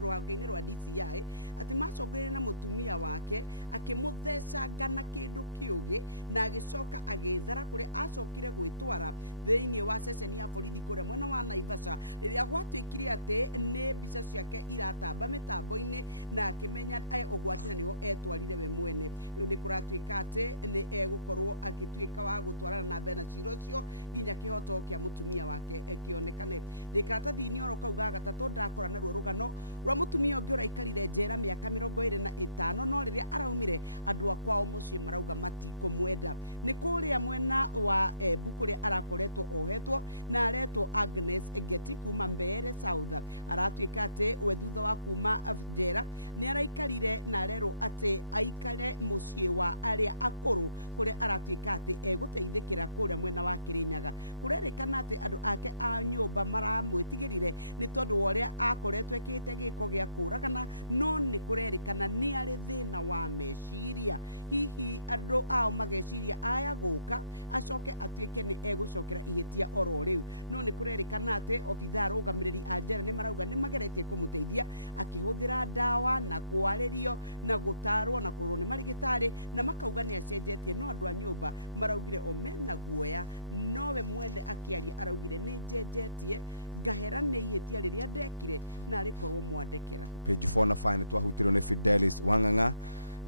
rwanga-inĩ rwa DCI atĩ macokeire na mũtumia wake akĩmũthecanga na kĩndũ kĩũgĩ na agĩcoka agĩthara, kũrĩa acokire gwĩtwara thĩinĩ wa ceceni ya borithi kũrĩa mwena wa Naivasha, rĩrĩa gwatuĩkire atĩ nĩ mbica ciake iratamba mĩtambo-inĩ na akĩmenya ũgwati na nĩho etwarire we mwene. Rĩu nĩ kũratuĩka atĩ nĩ egũkorwo agĩtuĩka wa gũtwarana na mbere na cira ũcio nginya kĩhoto kĩa mũtumia wake kĩonekane. Karatathi-inĩ oro kau ga gatatũ ndakora naruo rũgano rwa mũtumia ũngĩ ũraikarire njera mĩaka 25, no rĩrĩa araumire andũ akwao mũciĩ marauga matikũmwenda. Nĩ kũrĩa mwena wa Embu kũrĩa arakoretwo ohetwo na aretwo Agnes Geti kuma Mbeere South. Aratuĩka atĩ we thutha wa kuma njera nĩ araikarire na arerwo atĩ aikare mũciĩ wa arĩa akũrũ, kũrĩa aratuĩka atĩ egũteithĩkĩra kũrĩa mwena wa Kĩrĩnyaga. Kũrerĩkana atĩ andũ ake a nyũmba maramwĩtigĩrire nĩ tondũ wa ũrĩa akoretwo ekĩte gĩko gĩa kũragana, no nĩ kũrerĩkana nĩ arĩ thĩna wa meciria. Hihi andũ ao mageciria aya gũka acoke atuĩke nĩ egũcokera ihĩtia oro rĩu, no nĩ kũrerĩkana atĩ obithaa arũgamĩrĩri a njera nĩ marauga nĩ mageretie kũmũteithia akĩhũthĩra ndawa na kwarĩrio na gũtarwo na kũrorwo nĩ marigĩtarĩ, na makauga nĩ acenjetie, no andũ a nyũmba maraugire o mena guoya, nowe mwene akĩaria araugire nĩ njenjetie ngahera nĩ ihĩtia rĩrĩa ndekire na rĩkorwo mwandekera. Page 4 na 5 twahutirwo nĩ Fidelis Wang'ang'a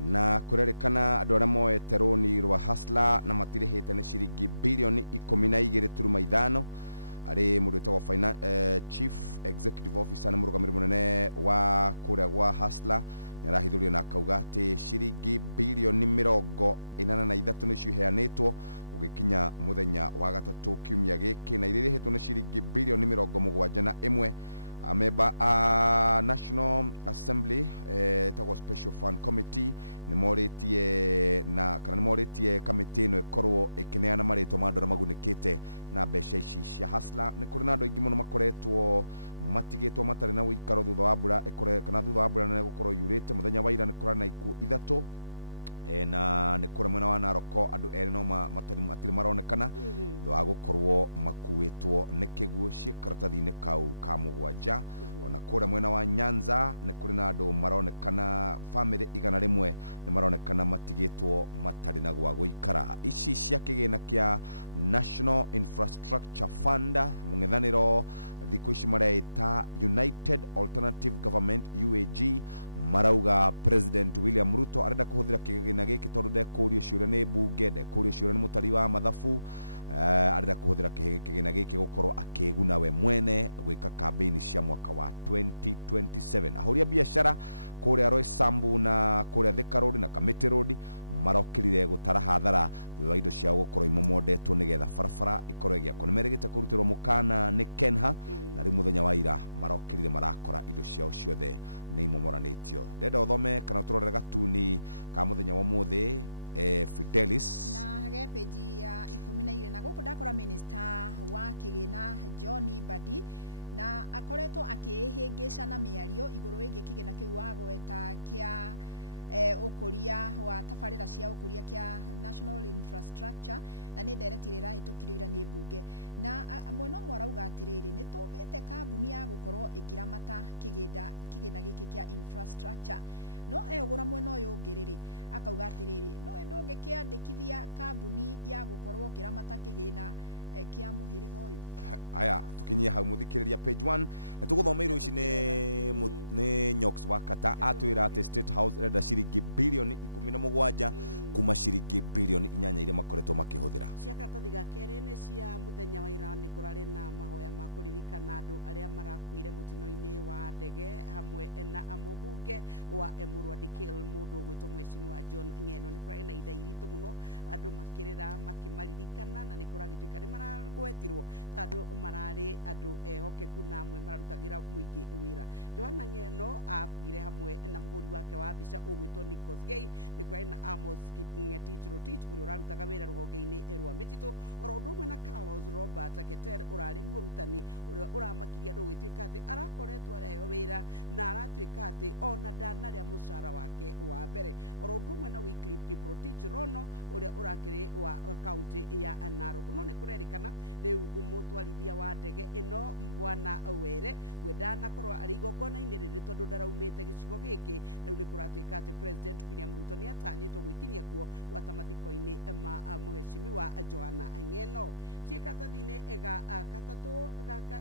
na kũrerĩkana andũ arĩa moete rũni rwa Hustler na matirĩhĩte nĩ ciringi bilioni 12.5 arĩ mũndũ wĩtagwo Chief Executive Officer na mũrũgamĩrĩri mũnene wa kũrĩa gwa Hustler nĩ arahithũrio na akauga atĩ ciringi bilioni 83 nĩcio iheanĩtwo ũgĩkinya mũthenya wa gatatũ kiumia gĩkĩ, na iria irĩhĩtwo nĩ ciringi bilioni 71. Amemba a National Assembly etagwo Special Fund Committee nĩ morĩtie na kana nĩ morĩtie kamĩtĩ ĩno ĩkorwo ĩkĩneana marĩtwa ma andũ arĩa magunĩkĩte na mbeca ici cia Hustler. Nĩ kũrĩ na andũ aingĩ mũno makoretwo matigĩtwo matarĩ na ũikaro thutha wa mbura kana thutha wa mbura nene gũkorwo yurĩte. Mũthenya wa ira nĩ kũrĩ na ikuũ 3 na nĩ kũrĩ mwena wa Narok andũ erĩ no matirĩ maronekana wa gũkorwo makuĩtwo nĩ kĩguũ ciĩ karatathi-inĩ kau ka mũgwanja. Ona kũrĩa mwena wa Nyanza nĩ kũrĩ na andũ maronekana family 100 nĩ maronekana matigĩtwo matarĩ na gwa gũikara. Ici cia kĩgĩna kĩa National Infrastructure Fund mũng'ethanĩro thikũ ici mareĩta United Alternative Government UAG marauga President William Ruto arenda kũhũthĩra kĩgĩna gĩkĩ tondũ ndekũrio ciũria nĩ mbunge, ndekũrio ciũria nĩ mũtari wa mathabu, arenda kũhũthĩra kĩgĩna gĩkĩ gũkorwo akĩguna we mwene gwĩka kambĩini cia mwaka wa 2027. Ahũria biacara kũrĩa Roysambu na kũrĩa Thika Road na Kamiti Road marokĩrire gũtara hathara thutha wa indo ciao gũkorwo imomondetwo nĩgetha barabara ikorwo ĩgĩakwo. Nĩ merĩgĩte kũrutĩrwo mũkana nĩ Kenha na rĩu mũthenya wa ira marokĩrire marakora indo ciao ciothe nĩ imomoranĩtio. Ndenda ũthome kana tũrorere gatuni ka mũthenya wa ũmũthĩ Fidelis na ge page ya 12 na gũkũ ndakora minister wa kĩgĩna John Badi na akoretwo akĩhĩngĩca na mĩario igũrũ wĩgiĩ kĩgĩna kĩu wa gweta kĩa ũkũria wa tabarĩra cia ũkũria kĩa National Infrastructure na nĩ ndereti ĩrahĩtũkirio ira nĩ mbunge. Na mwena ũmwe arauga atĩrĩrĩ nĩ tũmbĩte kambuni ya gũkorwo ĩkĩramata kĩgĩna gĩkĩ kĩa infrastructure, no egũra mwena ũyũ ũngĩ rĩrĩ akauga atĩrĩrĩ no ndũngĩkĩandĩkithia kambuni ya gũkorwo kĩramata kĩgĩna kia mũhĩrĩga ũyũ. Aya tukinyie hau muthikiriria page 1 na tuguthomeirwo ici ni Nyox Wakata atwira ati State House renda ciringi bilioni 17 kuma ciringi bilioni 8 iria makoretwo makihuthira. Cia karatathi ga kerĩ nĩ cia mũthenya wa ira nĩ kũrarĩ na mahoya ma kũririkana andũ arĩa marakuire mũtino-inĩ wa ndege hamwe na mũmbunge wa Emurua Dikil mũndũ ũgwĩtwo Mheshimiwa John Ng'eno. Nĩ kũrarĩ na ihinda iritũ mũno andũ makĩrĩra makĩmaririkana na nĩ kũragĩtuĩka nĩ maragwetirwo tondũ mararĩ andũ ehokeku na amwe mararutagira mũingĩ wĩra. Johana Ng'eno akuire hamwe na mũhũri wake wa mbica ũgwĩtwo Nicholas Gay. Nĩ kũrarĩ na Amos Kipng'etich Rotich ũrĩa ũrarutaga wĩra rũhonge-inĩ rwa mĩtitũ, oro ũndũ ũmwe na Carlos Robert Keter ũrarĩ mũrutani ũrĩa ũramakiria andũ gũgĩtuĩka atĩ arakoretwo araheo wĩra na aratuĩka atĩ ona ndanarĩa mũcara wake wa mbere, oro ũndũ ũmwe na Wycliffe Kiprotich Rono ũrĩa ũrakĩrĩ wa kaunti ya Narok. No nĩ kũrerĩkana rĩu mũtwarithia wa ndege ĩno Bwana Were we ndanakorwo arĩ igongona-inĩ rĩrĩ tondũ ndaraumĩte gĩcigo gĩkĩ. Rĩu nĩ kũratuĩka atĩ President William Ruto nĩ atanyĩtwo gwĩkinyia kuo gwata mathiko-inĩ ma Mheshimiwa Johana Ng'eno. Ciĩkaratathi-inĩ ga gatatũ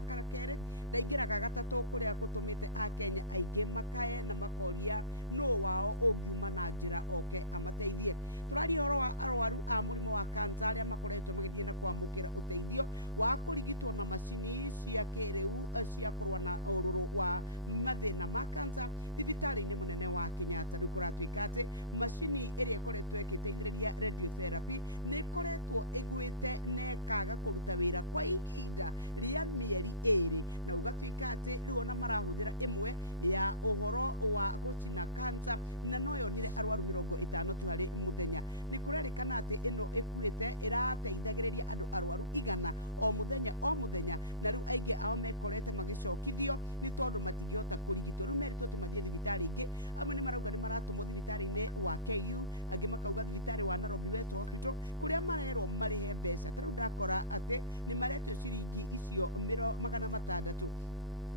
ga kerĩ ndaingĩra ga gatatũ kũrĩa gũtũmĩte Akenya aingĩ makae na makoria nũ wao ũngiuma na njĩra oke amateithie. Tũraria ũhoro wa arwaru a mũrimũ wa kansa arĩa makoretwo magĩthiĩ na kwamũkĩra ũteithio wa kũrigitwo na macini cia kĩrĩu cia kũrũa na ũrũrũ wa mathĩna ma kansa thibitarĩ-inĩ mũnene wa Kenyatta. Rĩu kũratuĩka atĩ macini ĩrĩa ĩkoretwo ĩgĩteithĩrĩria radiotherapy nĩ ĩkoretwo ĩgwĩte na ĩkaga kũruta wĩra kwa ihinda rĩa mĩeri ĩrĩ, na ũgatuĩka atĩ rĩu ona marahũthĩra ĩmwe ya ũhoro wa gũcina kansa na no yonire arwaru 50 tu harĩ mũthenya. Nĩ kũrerĩkana atĩ ĩno ĩkuĩte ĩrateithagĩrĩria andũ arwaru 100 o mũthenya, na rĩu aingĩ ao mekorete magĩcokithio nĩ tondũ matingĩhota kũrigitwo. Rĩu meritwo atĩ mathiĩ thibitarĩ ingĩ, amwe nĩ marauga nĩ maratũmwo thibitarĩ-inĩ wa KU, angĩ makauga thibitarĩ wa Nairobi West Hospital kũrĩa marerwo marĩhe mbeca. Ta rĩu ndakora atĩ nĩ maretio ciringi icio 600.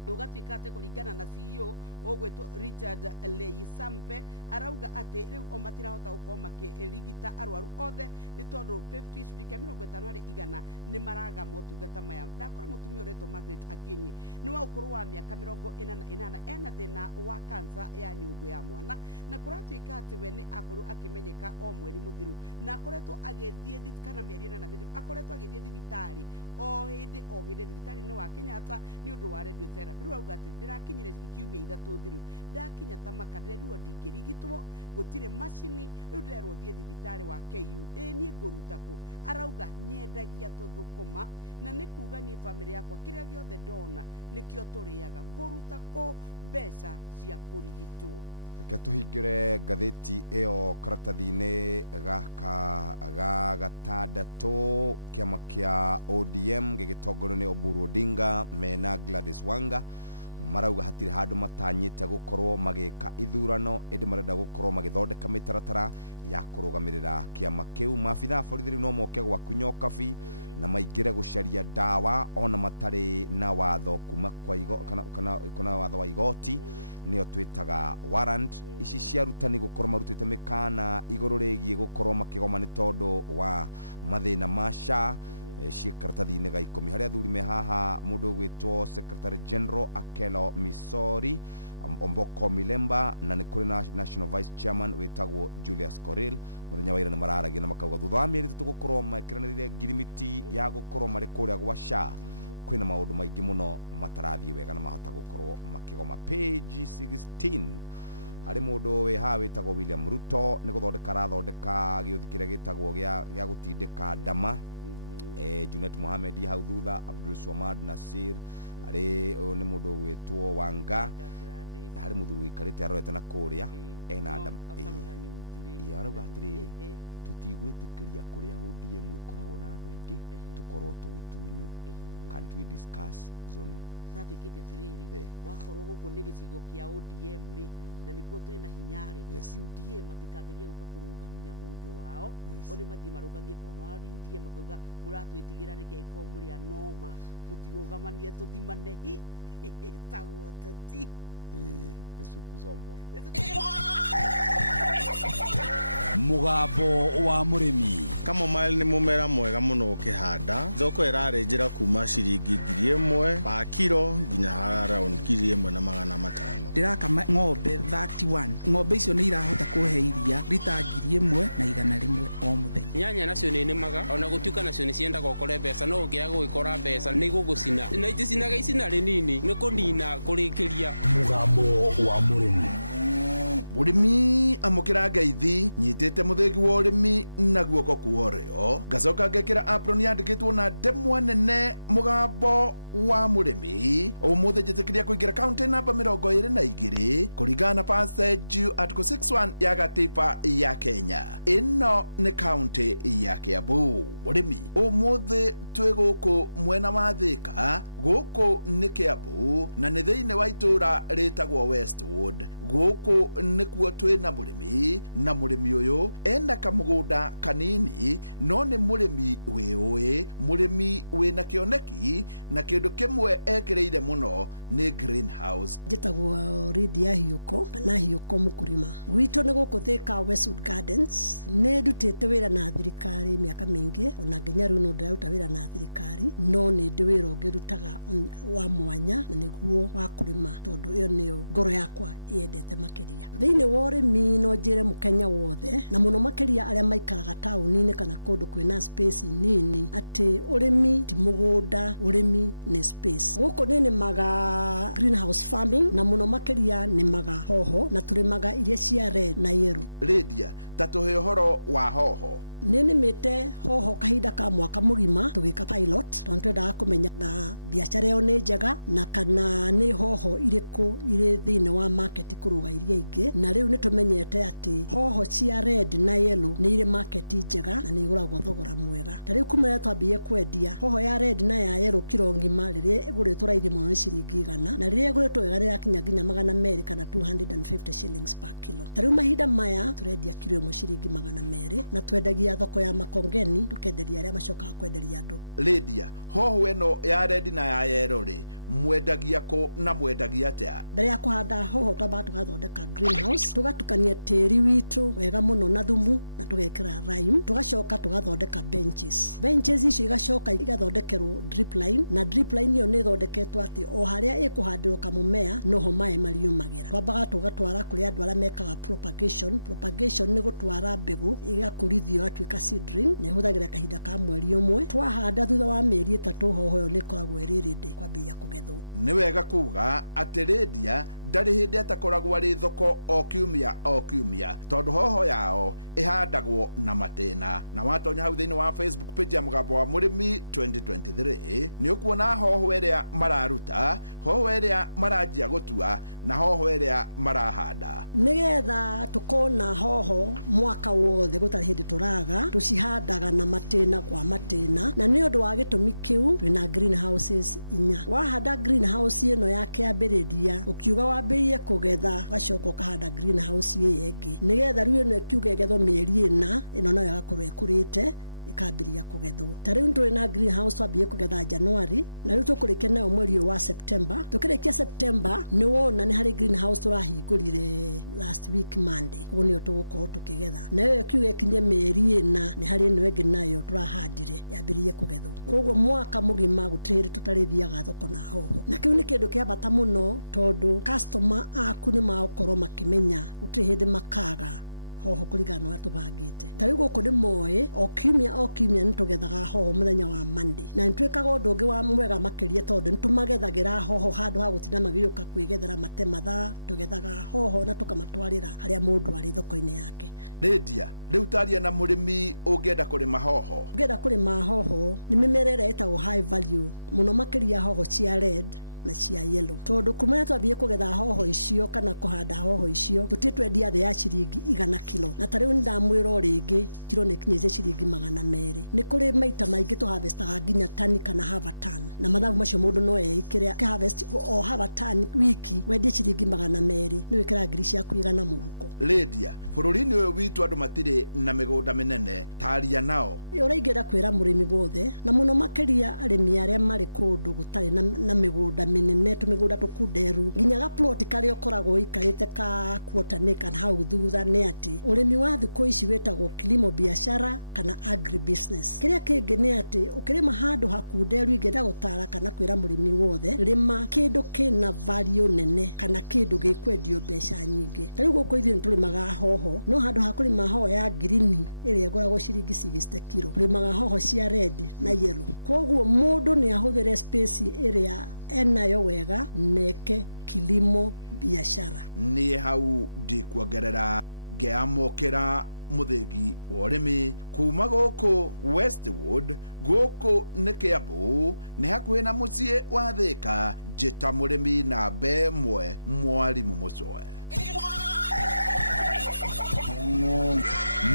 Ugatuĩka atĩ kũringana na CEO ũgwĩtwo Richard Leisampe arauga atĩ rĩu o matirahota gũkorwo makĩrigita arwaru othe nĩ tondũ 50% harĩ 100 nĩ maraga motungata maya. Ndakora mũtumia ũretwo Margaret Akinyi nĩ wa ũkũrũ wa mĩaka 48 ena thĩna wa kansa ya nyũngũ ya mwana, na kũratuĩka atĩ we nĩ akorirwo akĩmenyeka o mweri mũthiru na akoretwo agĩthiĩ kana mĩeri 4 mĩthiru akoretwo agĩthiĩ thibitarĩ o hĩndĩ thibitarĩ-inĩ wa Kenyatta nĩ ũndũ wa radiotherapy. Rĩu auga atĩ ndĩrakinyire kiumia 3 thiru ndakinya ta makandĩrwo ndingĩrigitwo gũtirĩ macini, rĩu ndĩrerwo thiĩ thibitarĩ wa KU. Niĩ ngũruta kũ? Arauga nyendagia tũthũkũma na nĩ kuga niĩ famĩlĩ yakwa kĩrĩa gĩothe ndona nĩkĩo tũrĩaga, ngũruta kũ mbeca cia kũrigitwo? Reke tũhingĩre ngathĩti ĩyo karatathi-inĩ gaka ga gatandatũ. Kĩama kĩa ODM gĩgĩtongorio nĩ Oburu Odinga mena Gladys Wanga marauga hatirĩ handũ matanyĩte gũkorwo magĩka ithurano, ĩndĩ marenda gũkorwo magĩthondeka mĩtaratara ya kũrũgamĩrĩra kĩama kĩu. Maabitha borithi rĩu no moke gwaku Nyokabi na maingĩre gũcaria ndawa ona matarĩ na watho kuma kwa kana watho wa igoti nĩyo twĩtaga warrant. Ici ciarutani gũkorwo marutĩte mĩkana igũrũ rĩgiĩ gũkorwo makĩgoma nĩ tondũ wa mathĩna ma SHA. Ciĩ karatathi-inĩ ga 10 harĩa athuri me haha mũndũ ũgwĩtwo Secretary General Akelo Misori, Omboko Milemba na nĩ kũrĩ National Vice Chairman wĩtagwo Julius Koril. Mũthenya wa ira nĩ mararagia na makauga thutha wa mĩeri 3 gũkorwo makĩranĩrĩire ngirimiti ya gũkorwo marĩ kũrĩa gwa SHA kwĩna maũndũ maingĩ mũno matarathiĩ wega na mahota gũkorwo makĩgoma. Page 16 harĩ mũndũ wĩ haha wĩtagwo William Ruto nĩ gũthondeka arathondeka gĩũthi kĩrĩa gĩtagwo gĩa gũtindĩka ndama. Junet Mohamed hau thutha, Abdul Swamad Nasir arĩ nĩ mũndũ ũgwĩtwo Wanga, na harĩ mũthuri wĩikarĩte arorete na kũrĩa ena ndama. Arauga atĩrĩrĩ tũtigwĩtĩkĩria kũrĩa ODM ĩkoragwo na andũ aingĩ tũkorwo tũgĩtunywo. Can't we discuss zoning? Ratũĩkĩte atĩrĩrĩ wakorwo gũkũ nĩ gĩcigo kĩa ODM rĩ na nĩkuo twĩna hinya rĩ, UDA matikageria gũka kũrũgamia mũndũ wao, o nĩ mathiĩ marũgamie kono wa UDA makauga mũratwĩtigĩra nĩkĩ mũrĩa noma mũtirũgamanie tũthimane hi tagwo teti Kuzombo. Mugambo wa murimi. Kamomile ni mumera mwega muno ukihanda. Thoko irarenjera kuma ciringi 1,000 pa kilo nginya around 1,500. Ndirakama ng'ombe 31. Ng'ombe icio ni irahota kuhe iria lita 1,100 o muthenya. Nyanya nacio ni nemaga ona gutuika nacio ni cienda gukore mbeca no ngira gwikora mbeca ni gugucina. Na iticinaga icina rinini ni kunina kurikiria. Mugambo wa murimi. Murimi amukira ngeithi nyitite muthegi wa urimi na guoko kuorio ngacoka ngekira apron yandikitwo na ndemwa nene mugambo wa murimi umuthi njitikiria kuingira county namba 22 kuringana na passage article 61 ya gatiba ya Kenya. Ino ni county ya Kiambu. Murimi umuthi twi guku mwena wa Thika, guku ni Kiambu na ni thiini wa itura ritagwo Westwood. Guku nikuo twi na murimi uyu enda kamugunda kanini no ni murimi wiui, murimi wina kioneki na kindu kimwe ekireire muno ni greenhouse. Njitagwo Lydia Hiuko kana Hiuko mukurima. Gwito ni guku Thika Westwood Gardens. Ni ndutite wira na thirikari miaka mingi ona nginya riu no ndiraruta wira na thirikari no ni ndi wira ungirutaga wa mwanya na niguo wa kurima tondu iyo niyo ngoro yakwa yendete makiria. Thiini wa urimi no njire mukenya wothe na muno makiria aria maikaraga tauni-ini kana kundu kwina space nini ati urimi ti mugunda, urimi ni space. Guku ni maga greenhouse farming na muno makiria ni maga hoho na turimaga iria cia red na yellow. Lydia, tatuhe uhoro wa hoho. Nini mite hoho kahinda ka mwaka mugima tugika pilot twendaga kumenya na biashara yo ni njega na kana ni hoho iriku iri thiini wa market kuruga iria ingi na riu ni tumenyete ati hoho cia red na yellow ni iri market njega na ni iguragwo thogora mwega. Ta riu kuma twambie kwendia hoho ya red na ya yellow kilo ngima riria iguritwo raithi muno ni ciringi 100 na riria iguritwo wega rirakinya nginya 200 kana 250 shillings per kilo. Ta riu mahinda maya turendia kilo imwe ciringi 200 na twendagia thoko ya Makongeni tukenderia aria macokaga kwenderia andu. Lydia, hoho eno ya red na ya yellow ri mwendagia ko na mwendagia atia? Mbere ya kuhanda hoho twambaga tugathondeka greenhouse, tugatukania tiri witu wega muno na thumu na tugekira lime, tugacoka tugathondeka benches. Benches icio igacoka igathondekerwo drip line na drip line iyo ni thondeketwo ati o haria ikuhandirwo kamumea noho mai mariumagira. Twambaga tugatwara kuri andu aria mekaga propagation. Propagation ni gutwara mbegu igakurithio atuika seedling na ihuthagira kahinda ka mweri umwe. Twahanda thutha wa mieri 3 hoho yo ni koragwo iri ready kwambia kugethwo. Ni wega kuga ati Lydia ndari hindi atakoragwo ari thoko o kiumia tondu hoho yao ihandagwo na matena. Na watonya hau thiini wa Facebook page ya Mugambo wa Murimi 2023 ni ukuona hoho iria mararuta, hoho iria maranjia gutua na hoho iria marahanda. Nigetha tukona hoho mwaka wothe gutari hindi turaga tucihandaga na matena kwa matena na ni undu wa gitumi kiu twina greenhouses 4. Wahanda greenhouse ino ya kiambiriria ukiuga wambirie kugetha gacoka ukahanda greenhouse yengi nigetha riu ino ikiuga igetho mieri 4 ino nayo igakorwo ikurite ikambiria kugethwo. Ta riu turi na greenhouse twambie kugetha January na riu tukurikia nayo mweri wa September. Tukirikia September ni wona ni hari greenhouse turahingurire last week Monday kuo nio tugukorwo tukigetha nayo kiuga kinye mieri 4 ni hari ino ingi nayo turahandire yambirie kugethwo. Koguo mwaka mugima gutiri tutarithiaga thoko na hoho na kiu ni kindu kia bata muno tondu customer aku ni makorwo makimenya gutiri hindi makaga hoho kuringana na tubangite. Ta riu guku ni moe o kiumia nitugethaga hoho muthenya wa Monday na nitwikaga undu ungi wa mwega makiria tondu nitumagethagira hoho handu ha gutina magiyuka kwigethera matematha tugethaga hoho na tukamatwarira haria mundu ari thoko-ini yake. Lydia, riu taria na murimi ungienda kurima hoho. Ungienda kurima hoho ni mimera ira etagwo high value muno makiria hoho cia red na cia yellow tondu kumenya twambie kugetha hoho icio kana kuhanda hoho icio tutitwendia thĩ ya ciringi 100 kilo na tariu ndamwira ringi kilo ni kinyite ciringi 200. Ni kuri maita maingi tu harvestaga nginya tani kana half a ton na mathabu macio mundu no ekire ka harvest o half a ton wiki wendie ciringi 200 ni wikira ngiri ciaku 100 muhuko. Lydia, bururi-ini uyu witu andu matire na migunda minene taria nao. Uraingira kwira murimi wothe na muno makiria arimi aria mari kundu gutari na migunda minene tumigunda tukunderu nginya ga plot kari okoragwo ikarite ka kuotanika na hau thutha ni ati urimi wa thiku ici wetagwo kilimo biashara kana agri business. Kiria kingi ni ati ukirima handu hakunderu ingenda gutara kana kwira murimi wothe rima kindu kina value nene kana kindu gikwendio mbeca nyingi. Tari guko ithuĩ nĩtũrĩmaga hoho no handũ ha kũrĩma hoho ya green ĩrĩa ĩgũragwo ciringi 60 kilo tũrĩmaga hoho cia red na yellow. Koguo mũndũ nĩ ahũthĩre space ĩrĩa enayo wega neke kilimo biashara. Niĩ hau ndikuongerera ngeamũkĩra muthegi wa ũrĩmi kuma gũkũ Westwood gũkũ nĩ Kiambu nĩ hakuhĩ na mũciĩ wa Thika njĩta mũrĩmi namba ĩmwe Mwarimũ Mũcwe.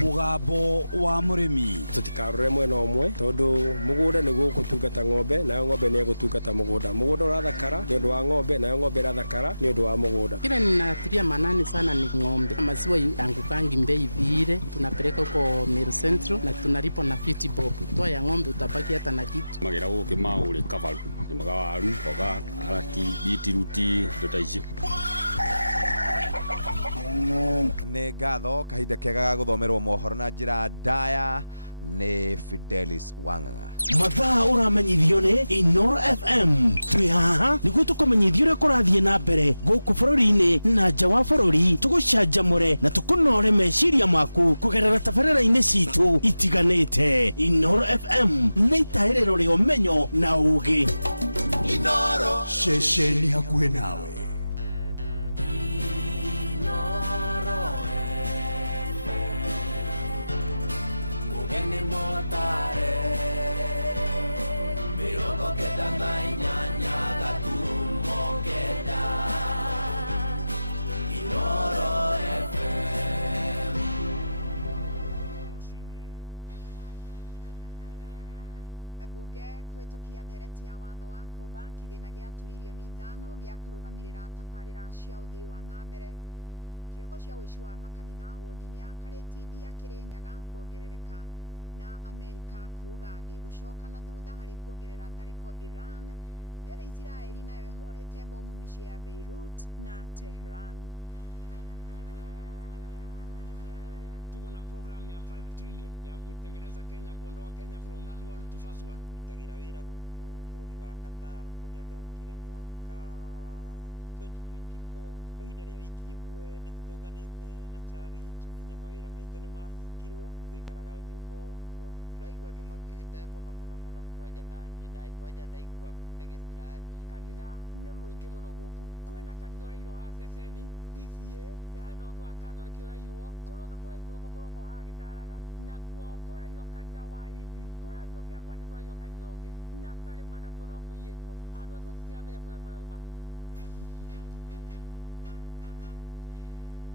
Mugambo wa mũrĩmi tutikarore mwena ũmwe tondu mugunda nĩ gũkũtungata ng'ombe nayo ng'ombe nĩ gũtungata mugunda. Mugunda ũrathakara nĩ ũndũ wa ng'ombe nayo ng'ombe ĩrathakara nĩ ũndũ wa mugunda. Kile ninatilia manani sana ni ng'ombe. Maziwa yangu kangi mbei vile tunapeleka huko Meru Central na tunalipo na 50 bob. Toa ya ng'ombe utabaki hata na kitu. Magira gũkĩ maũrĩ kabaru nĩ magawaru koga arati bitiruti ndotaici. Nĩ ngatho kahinda kega ga gũthomerwo mohoro na njĩra ndaya nĩ Fidelis Wang'ang'a. Mathaa ũramenyithio nĩ Inoro FM. Twĩ haha nĩguo tũkũmenyithia ũrĩa kũrathiĩ na mbere gũkũ bũrũri-inĩ na nja wa bũrũri, tũgũcanjamũre na tũkũnore meciria maku kũgerera tabarĩra-inĩ citũ itiganĩte. Inoro FM nĩ itahĩrĩro rĩa ũmenyo na ũũgĩ. Inoro ceceni hakuhĩ nawe.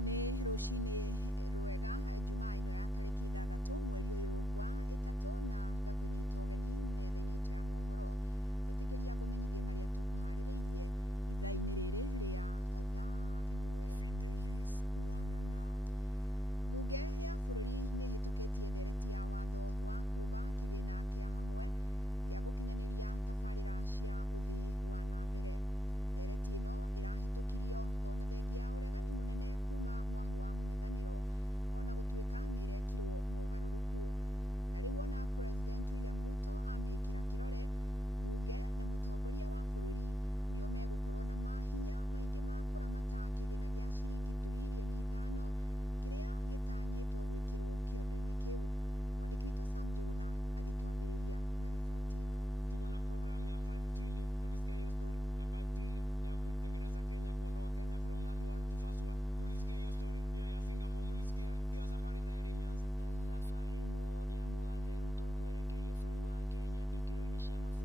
Nĩ rũcinĩ rwega Jumaa ĩno ya tarĩki 6 mweri ũyũ wa 3 na ngakũnyita ũgeni metha-inĩ itũ ya mohoro. Ĩtĩkĩria ngũmenyithie marĩa tũkũharĩrĩirie ithaa-inĩ rĩrĩ rĩa thaa 1. Fidelis Wang'ang'a. Bunge ya bũrũri nĩ ĩhĩtũkĩtie ndereti ya watho wa kũmba kĩgĩna kĩa hamwe gĩa gũkinyanĩria tabarĩra cia ũthii wa na mbere. Ndereti ĩno ĩrahĩtũkirio ona thengia ũregani mũnene kuma mwahu wa mũng'ethanĩro ona gũtuĩka nĩ ĩrekirwo mogarũrũku. Na rĩu ona President William Ruto amĩkĩra kĩrore, bunge na mũtongoria wa bũrũri nĩo megũkorwo na mahinya maingĩ ma kũramata kĩgĩna gĩa ciringi tiririoni 5 kĩrĩa gĩtanyĩtwo gwĩkĩrwo kĩondo-inĩ kĩu. Mwandĩki witũ Sam Njuguna agĩtwambĩrĩria na riboti ĩno. Tuko na program ya 5 trillion. Mulisikia hiyo story ya 5 trillion ya kutengeneza Kenya, kuondoa Kenya from third world to first world. Mulisikia hiyo story? Hiyo ya Singapore mulisikia? Hiyo safari tayari imeanza. Safari ĩno ya mũgathe Ruto kwerekeria bũrũri wa Kenya ikĩro-inĩ cia mabũrũri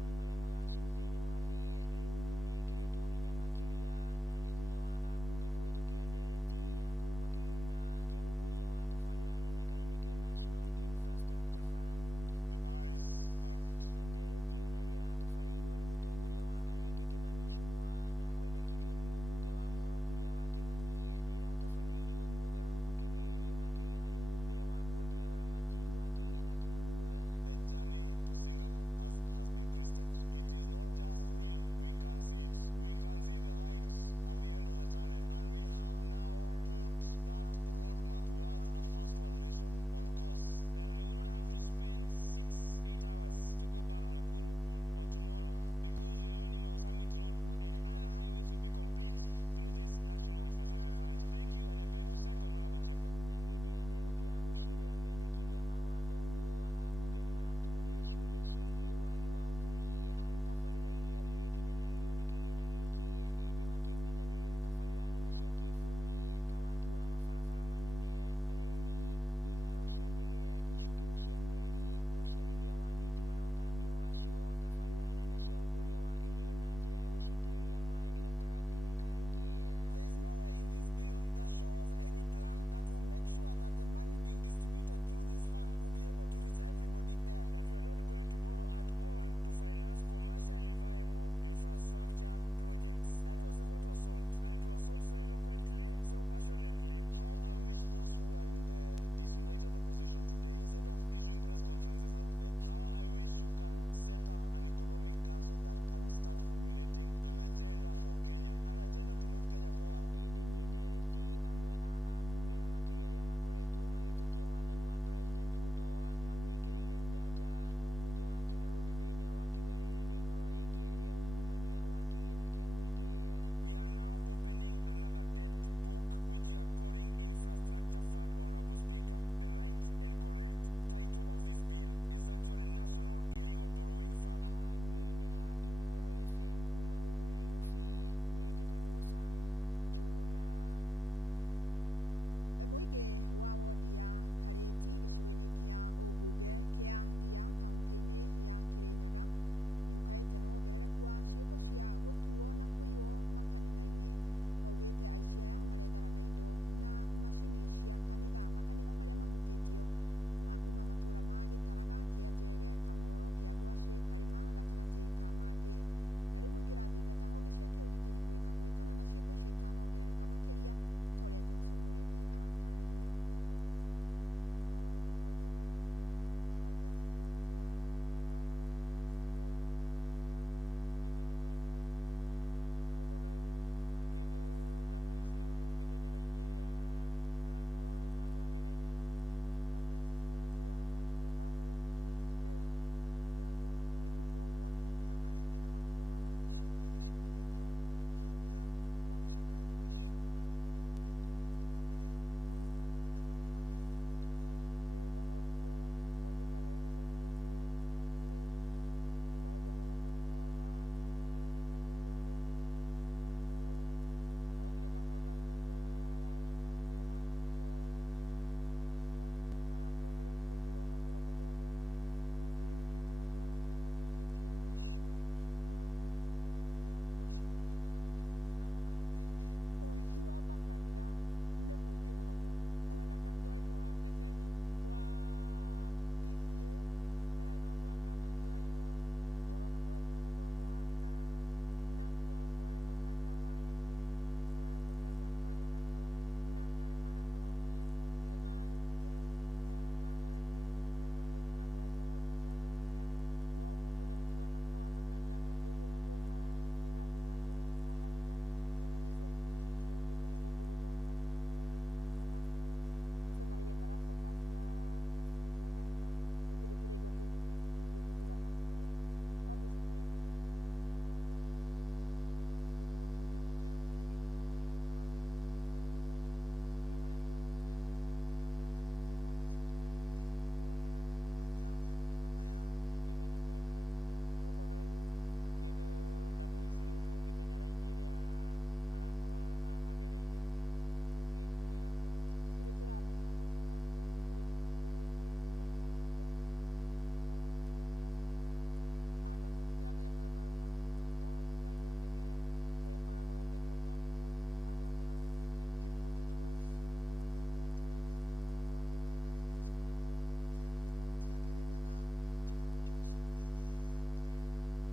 Muigi wa wodi ya Kareti gicigo-ini kia ubunge kia Ndia kaunti-ini ya Kirinyaga ni ukaite no ongerereku wa ciiko cia gutuo na kuiywo makanitha-ini. Maugite aici aya marethara na indo na macini cia makanitha maria mahutitio makuma matura ma Gitaraga, Kianjege, Kamoro, Kiangwaci, Karima gatagati ka mangi. Na riu muingi urathingata honge cia kiugitiri gwika gwitana na ciiko icio itanongerereka makiria Toria Johnson Murithi aratarĩria.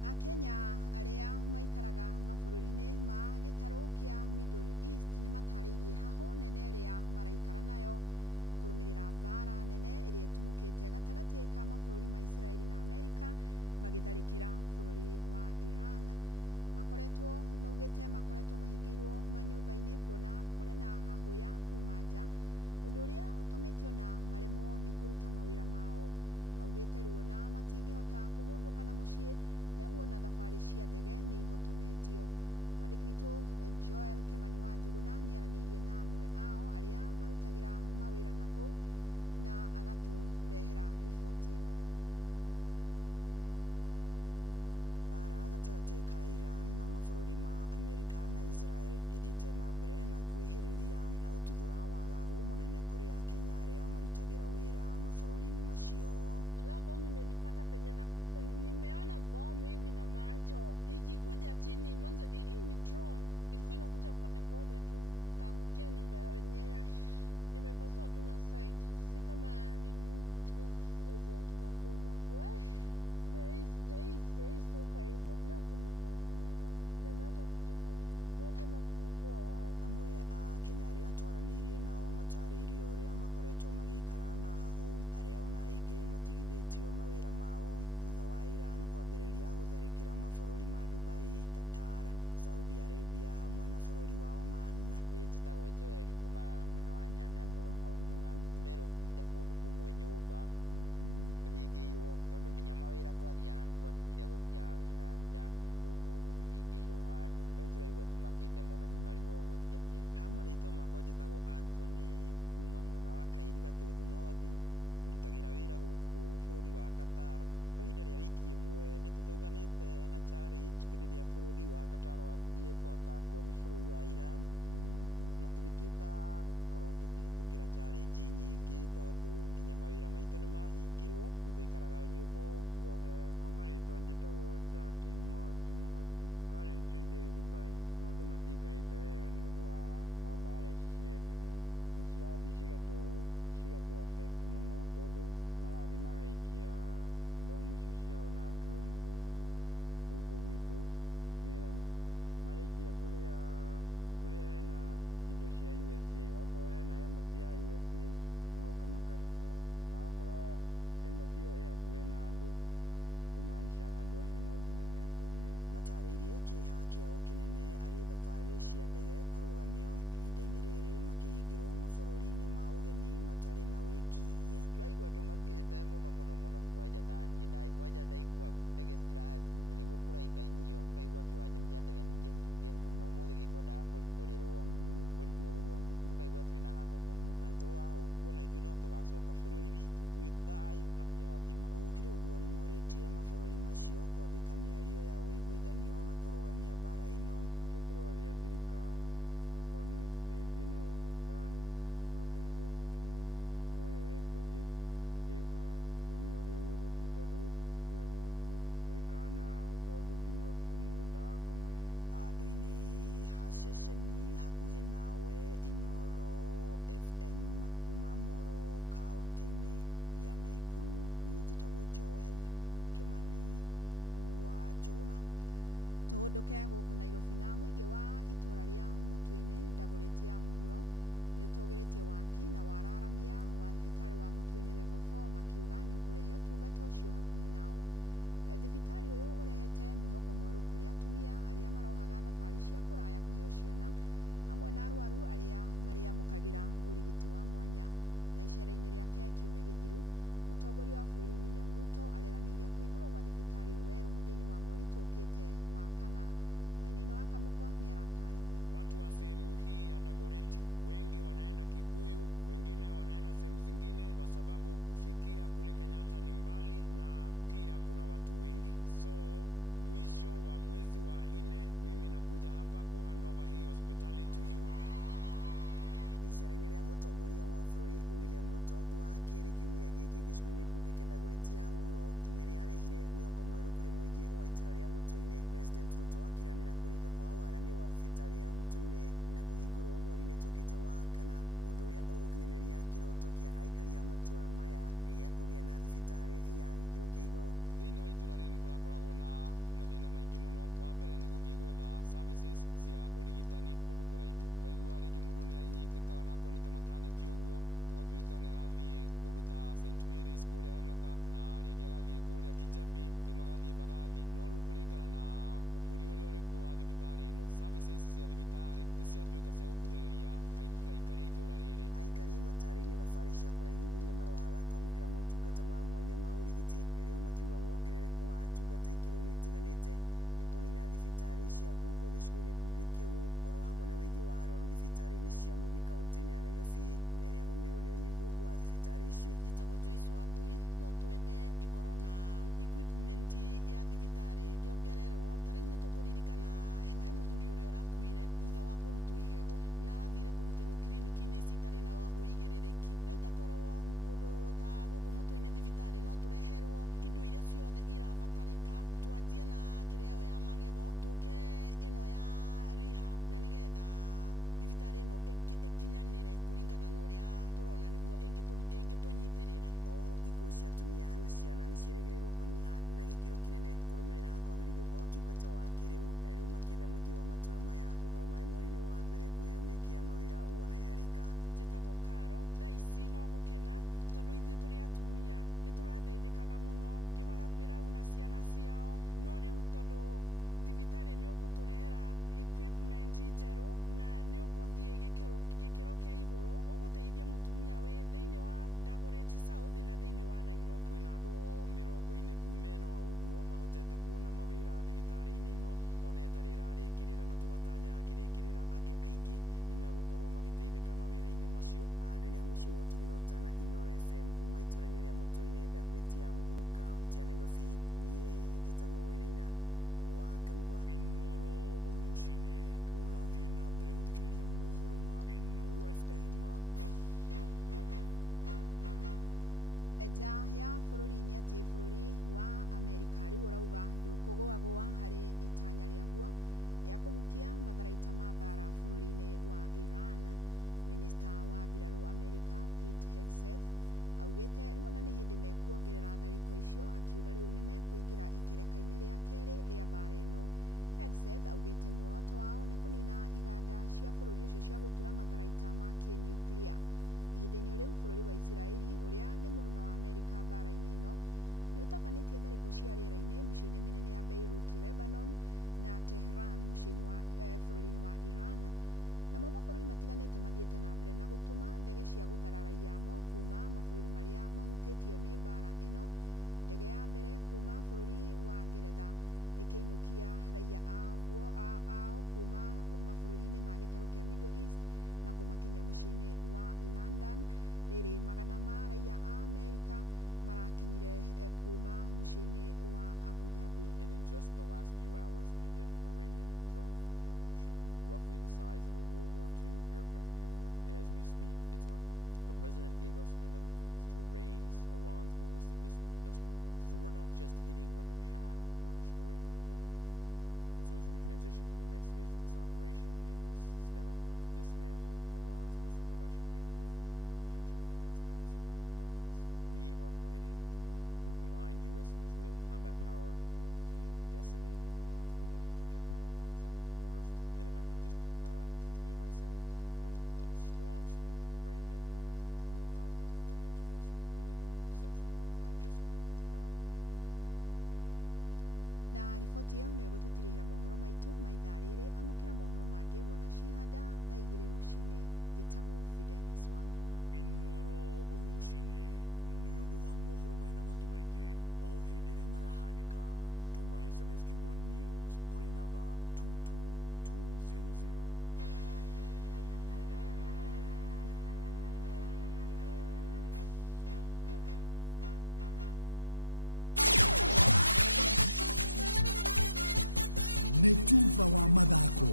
Akenya aria maikaraga mabururi-ini ma gitaro kia Middle East ni matariirie haho nene ria maraikara nayo kurumirira bara nene iria itumukite gatagati ka mabururi ma Israeli na Amerika magitharikira bururi wa Iran. Makoretwo mahingirwo manyumba-ini kuona kuri na hahoya kuma nja undu uria utumitio na maremwo ni kuruta mawira mao. Maugite riu na matingihota kugunduka na mucii niamwo na thabari cia ndege ni ihotometio. Mwandiki witu Joel Kimani wa Njuguna ni aranirie na amwe ao aria marutagira mawira nako na agaturehera riboti ino. Bara gatagati ka Iran na mabũrũri ma Amerika na Israel ithiĩte na mbere na kwĩhĩrĩria na ũtuthũra wagagu mũnene kũrĩ Akenya arĩa marutagira wĩra mabũrũri-inĩ macio. Leo bomu imenipata penye na nimeona bomu hivi na macho ikikuja chini. Mwanzo hii ni drone ilikuwa inakuja polepole tu kaangukia nyumba ya wenyewe, imepasua tu na side, si kama ni tunatumwa we suka hivyo. Leo kumebomiwa jana, hata kujepoliwa leo tena kumekuwa wazi. Amwe a Kenya arĩa twaranirie nao matarĩirie ũrĩa makoretwo magĩikara na haho, arĩa ona aingĩ matigithĩtio mawĩra mao thutha wa Iran kwambĩrĩria gũtharĩkĩra mabũrũri ma Dubai, Qatar, Saudi Arabia hamwe na bũrũri wa Oman. Njĩtagwo Joel kuma mwena wa Nyandarua. Tũrerwo tũtinde kũndũ kũmwe nyũmba tũhingĩirwo tondũ nginya mawĩra twathiaga twatigire gũthiaga wĩra ndakĩrwo koguo tũhingĩirwo handũ. Rĩu tũraigua tũmakĩte mũno tũkarigwo gũthiĩ atĩa. Ha marĩtwa makwa njĩtagwo Anthony kuma mwena wa Kairiga Tũndũ North, ndutagĩra wĩra gũkũ bũrũri wa Qatar. Kwa ihinda rĩa wiki ĩmwe nĩ tũtũnganĩte na challenge rĩrĩa bũrũri wa Qatar wambirie kũatakwo nĩ bũrũri wa Iran, na tũgĩtuĩka gũkorwo tũkĩhĩtũkĩra challenge nyingĩ tondũ nginya mawĩra maitũ nĩ mahingirwo tũikaraga nyũmba ũguo. Kwa marĩtwa njĩtagwo Jackie Mwangi Mũhoti, currently ndĩ Dubai. Maũndũ matiikarĩte wega nĩ ũndũ wa mbara ici cirenderea, na cirathiĩ cigatũ affect mũno tondũ marathiĩ magaikia bomu icio ciao na drone gũkũ gwitũ, nĩgetha maraikia kũrĩa hena indo cia USA. Okorwo hena embassy ya USA magoka makaribũra, agakora embassy ĩyo ĩ hakuhĩ na andũ, kũmaanisha andũ acio no nginya mekũmĩra. Matarĩirie kĩeha kĩao kĩnene arĩ thabarĩ cia ndege kũrũgamio ihinda-inĩ rĩrĩ makĩhingĩrwo mabũrũri-inĩ ma ũgeni matarĩ na wĩki. Tũraigua tũmakĩte mũno kwanja tani kwanja ndaigua ndege cirathi na nĩguo kũraikaikio, tũkaigua kĩwanja kĩa ndege nĩ kĩhinge na ũmũthĩ gĩkwendaga kũripũrwo, tũkaigua twĩna haho mũno, na nĩtũrwaho kuona ithuĩ no tũgacoka bũrũri witũ twĩ thayũ na pia wagima. Gũkĩrĩ ũguo nĩ morĩtie mabũrũri macio kwambĩka mĩario ya wĩiguithanio na kũrũgamia mbara ĩno. Nĩkĩo tũroria thirikari akorwo no ĩtũteithie na ũndũ fulani no tũigue tũkenete, ũrĩa ĩkũrora tuone ũrĩa gũgũthiĩ tondũ gũkũ ti kwega ũguo, tũikara na haho tondũ nginya ũtukũ mũndũ ndagakoma wega. Handũ-inĩ ha ceceni hakuhĩ nawe Inooro FM kuma Moro kaunti-inĩ ya Naikuru, niĩ njĩtagwo Joel Kimani wa Jona. Tũhũndũke gũkũ Nairobi na mũingĩ wa itũra rĩa Mũtwĩine Dagoretti ya mũhuro nĩ ũtũgĩrĩtie waki na wararamia wa thibitarĩ wa Mũtwĩine level 4 makiuga nĩ ũkũrehe ũtungata ũcio hakuhĩ nao. Thibitarĩ ũyũ ũrehete mwĩhoko mwerũ kũrĩ atumia arĩa marohaga thabarĩ cia kũraya kũheo ciana hamwe na arwaru arĩa marĩamũkagĩra ũrigiti wa mwanya. Na icera-inĩ rĩake kiumia gĩthiru, mũtongoria wa bũrũri William Ruto areranĩire kũhingũrwo gwa thibitarĩ werũ mũthia-inĩ wa mweri tũkĩte wa kana. Wainaina wa Kamũkwa nĩ aratarĩria. Watu wa sehemu hii ya Dagoretti wengi wanaenda Kikuyu, wengine wanaenda sehemu zingine kwa sababu kufikia kule Kenyatta ni mbali na pia kuna watu wengi. So mwisho wa mwezi wa 4 mimi nakuja hapa ku hand over hii hospitali to you. Icera-inĩ rĩa mũtongoria wa bũrũri William Ruto wa kerĩ kiumia gĩkĩ gĩcigo-inĩ mbunge kĩa Dagoretti ya mũhuro nĩ rĩarehire mwĩhoko mwerũ kũrĩ mũingĩ wa itũra rĩa Mũtwĩine nja ya bũrũri-inĩ atĩ bũrũri wa Amerika rĩu ũrauga ndũkũgũagũa harĩ itanya rĩaguo rĩa kũhukia matharaita ma mbara bũrũri-inĩ wa Iran. Minista wa mbirarũ Amerika Pete Hegseth augĩte rĩu ona nĩ hĩndĩ mekuongerera tharĩko icio, akiuga rĩu nĩ mekũingĩra ikereka-inĩ rĩa kerĩ rĩa mbara ĩno. Hegseth augĩte muoroto wao nĩ kũnina iganda cia bũrũri ũcio cia gũtura matharaita ma kĩnuclear. Ihinda-inĩ rĩu bũrũri wa Isiraeli ũrĩa nĩ mũruna wa Amerika mbara-inĩ ĩno nĩ ũtabanĩtie tharĩko cia rĩera-inĩ mĩciĩ-inĩ mĩnene ya Beirut, Lebanon na Tehran mũciĩ-inĩ wa bũrũri-inĩ wa Iran. Namo mabũrũri matiganĩte mathiĩte na mbere na gũtũma ndege cia gũthara raia mo kuma mabũrũri marĩa mahutĩtio nĩ mbara ĩno. Ndege ya mbere kuma bũrũri wa Ngeretha ĩkĩinũkia raia ao kuma mabũrũri-inĩ ma gĩtarũ kĩa Middle East na kũmakinyia mũciĩ-inĩ wa London. Rĩrĩ magana ma raia a Amerika marakinyire kuma mũciĩ-inĩ wa Abu Dhabi. And in just the last few hours, we hit an Iranian drone carrier ship, roughly the size of a World War II aircraft carrier, and as we speak, it's on fire. The president gave us another task, to raise Iran's ballistic missile industrial base. So we're not just hitting what they have, we're destroying their ability to nuclear. And so as we transition to the next phase of this operation, we will systemically dismantle Iran's missile production capability for the future, and that's absolute progress. We are fighting to win. Through combined U.S. and Israeli combat power, we will continue decimating Iran's ability to project power outside its borders. And if I can just conclude by saying a strong salute to the brave men and women who are out on the cutting edge of this, really doing exceptional work. I just couldn't be prouder. I know they're very committed. Na riboti ĩyo nĩ gũtũtirĩhĩra mohoro maitũ ma ithaa rĩrĩ. Amũkĩra mohoro mangĩ wona ciĩhanda thaa 2 rũcinĩ. Njĩtagwo Fidelis Wangana. Inoro rũcinĩ nĩ ũndũ wa mohoro maya na mangĩ maingĩ o hĩndĩ ĩrĩa marahanĩka. Tũma SMS kiugo news kũrĩ namba 22200. Nĩ Tuva wa mathako.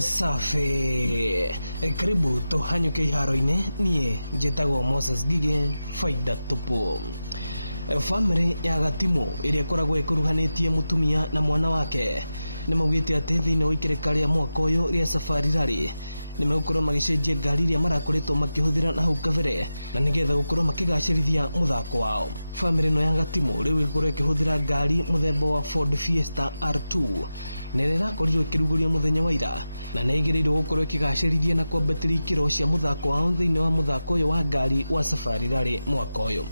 Safi, karibu tuhanyuke iharo-inĩ. Niĩ njĩtagwo Moses Gige, faida tupu. Family ya Gatimu ĩrĩa ĩkoragwo ĩkuruhanĩtie mũtumia na mwana wake nĩ maugĩte atĩ thĩinĩ wa ikereka rĩa mwaka ũyũ rĩa Safari Rally nĩ megũkorwo magĩcenjia ngari iria marakoretwo makĩhũthĩra na hau kabere na nĩgetha gũkorwo makĩgacĩrithia mũthako wao. Family ĩno ya Gatimu rĩu ĩkorwo ĩkĩhũthĩra ngari mũthemba wa Ford Fiesta R2 na ĩrĩa ĩrakorirwo ĩkĩrugũria mũthenya wa ira na nĩ ĩgĩrĩirwo gũkorwo ĩkĩgacĩrithia na kwambatĩria ikĩro cia mũthako wao thĩinĩ wa mũthako ũyũ wa ngari wa Safari Rally mwaka ũyũ.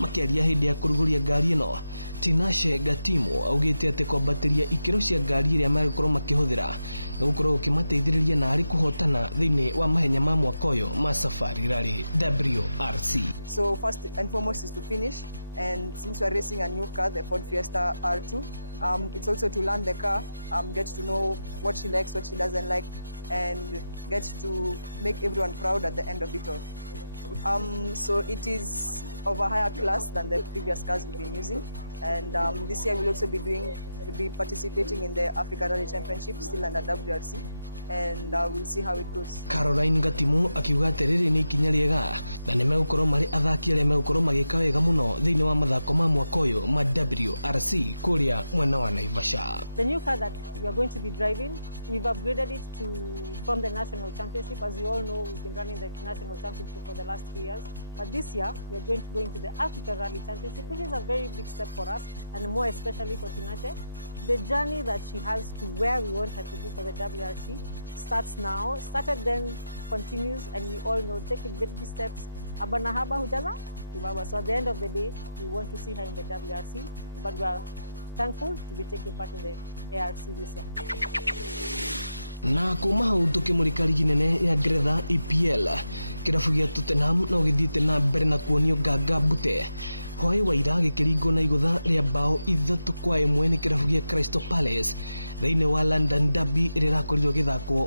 Makĩaria hĩndĩ ya kũrugũria ngari ĩno, Tinashe Gatimu augĩte atĩ kwambatĩria ikĩro cia ngari ĩrĩa magũkorwo makĩhũthĩra nĩ gũkorwo gũkĩmateithĩrĩria na harĩ kũhotana thĩinĩ wa mahenya ma mwaka ũyũ ma Safari Rally WRC. So first and foremost is to finish, and since we are racing a new car, the Ford Fiesta R2, it's also to learn the car, get to know what she likes, what she doesn't like, and get to make everyone proud at the end of it all. So it is of a higher class than the previous cars we've been using, and this year we'll also be participating in the Africa Rally Championship, still under WRC, and we'll see how it goes. Caroline Gatimu akiuga atĩrĩrĩ nĩ ikinya rĩega na nĩ megũkorwo marĩ athaki arĩa megũkorwo magĩka wega mũno thĩinĩ wa mathako ma mwaka ũyũ ma WRC kũrĩa mwena wa Naivasha. The new car that we are going to be driving, we've upgraded it from the national championship. As you all know, we've been running the national championship for the last 3 years, but this year we are going to go into the Africa Rally Championship, which is a very big step for us, and more especially for Tinashe. The journey that she has to where we want her to be for the WRC started then, continues, and we all know taking baby steps. Abanahaba hujaza kibaba. So at the end of the day, we want to see her in the WRC, but we are thankful to be taking part in the ARC this year. Na kuma hau tukimurika ligi nene ya Ngeretha EPL, kirabu gĩa Tottenham no gĩthiĩte na mbere na kuonio Gaga Bute hoi waira gĩkĩringwo na igũtha rĩa bao 3-1 nĩ kirabu gĩa Crystal Palace thĩinĩ wa London Derby ĩrĩa ĩrakorirwo gĩthakwo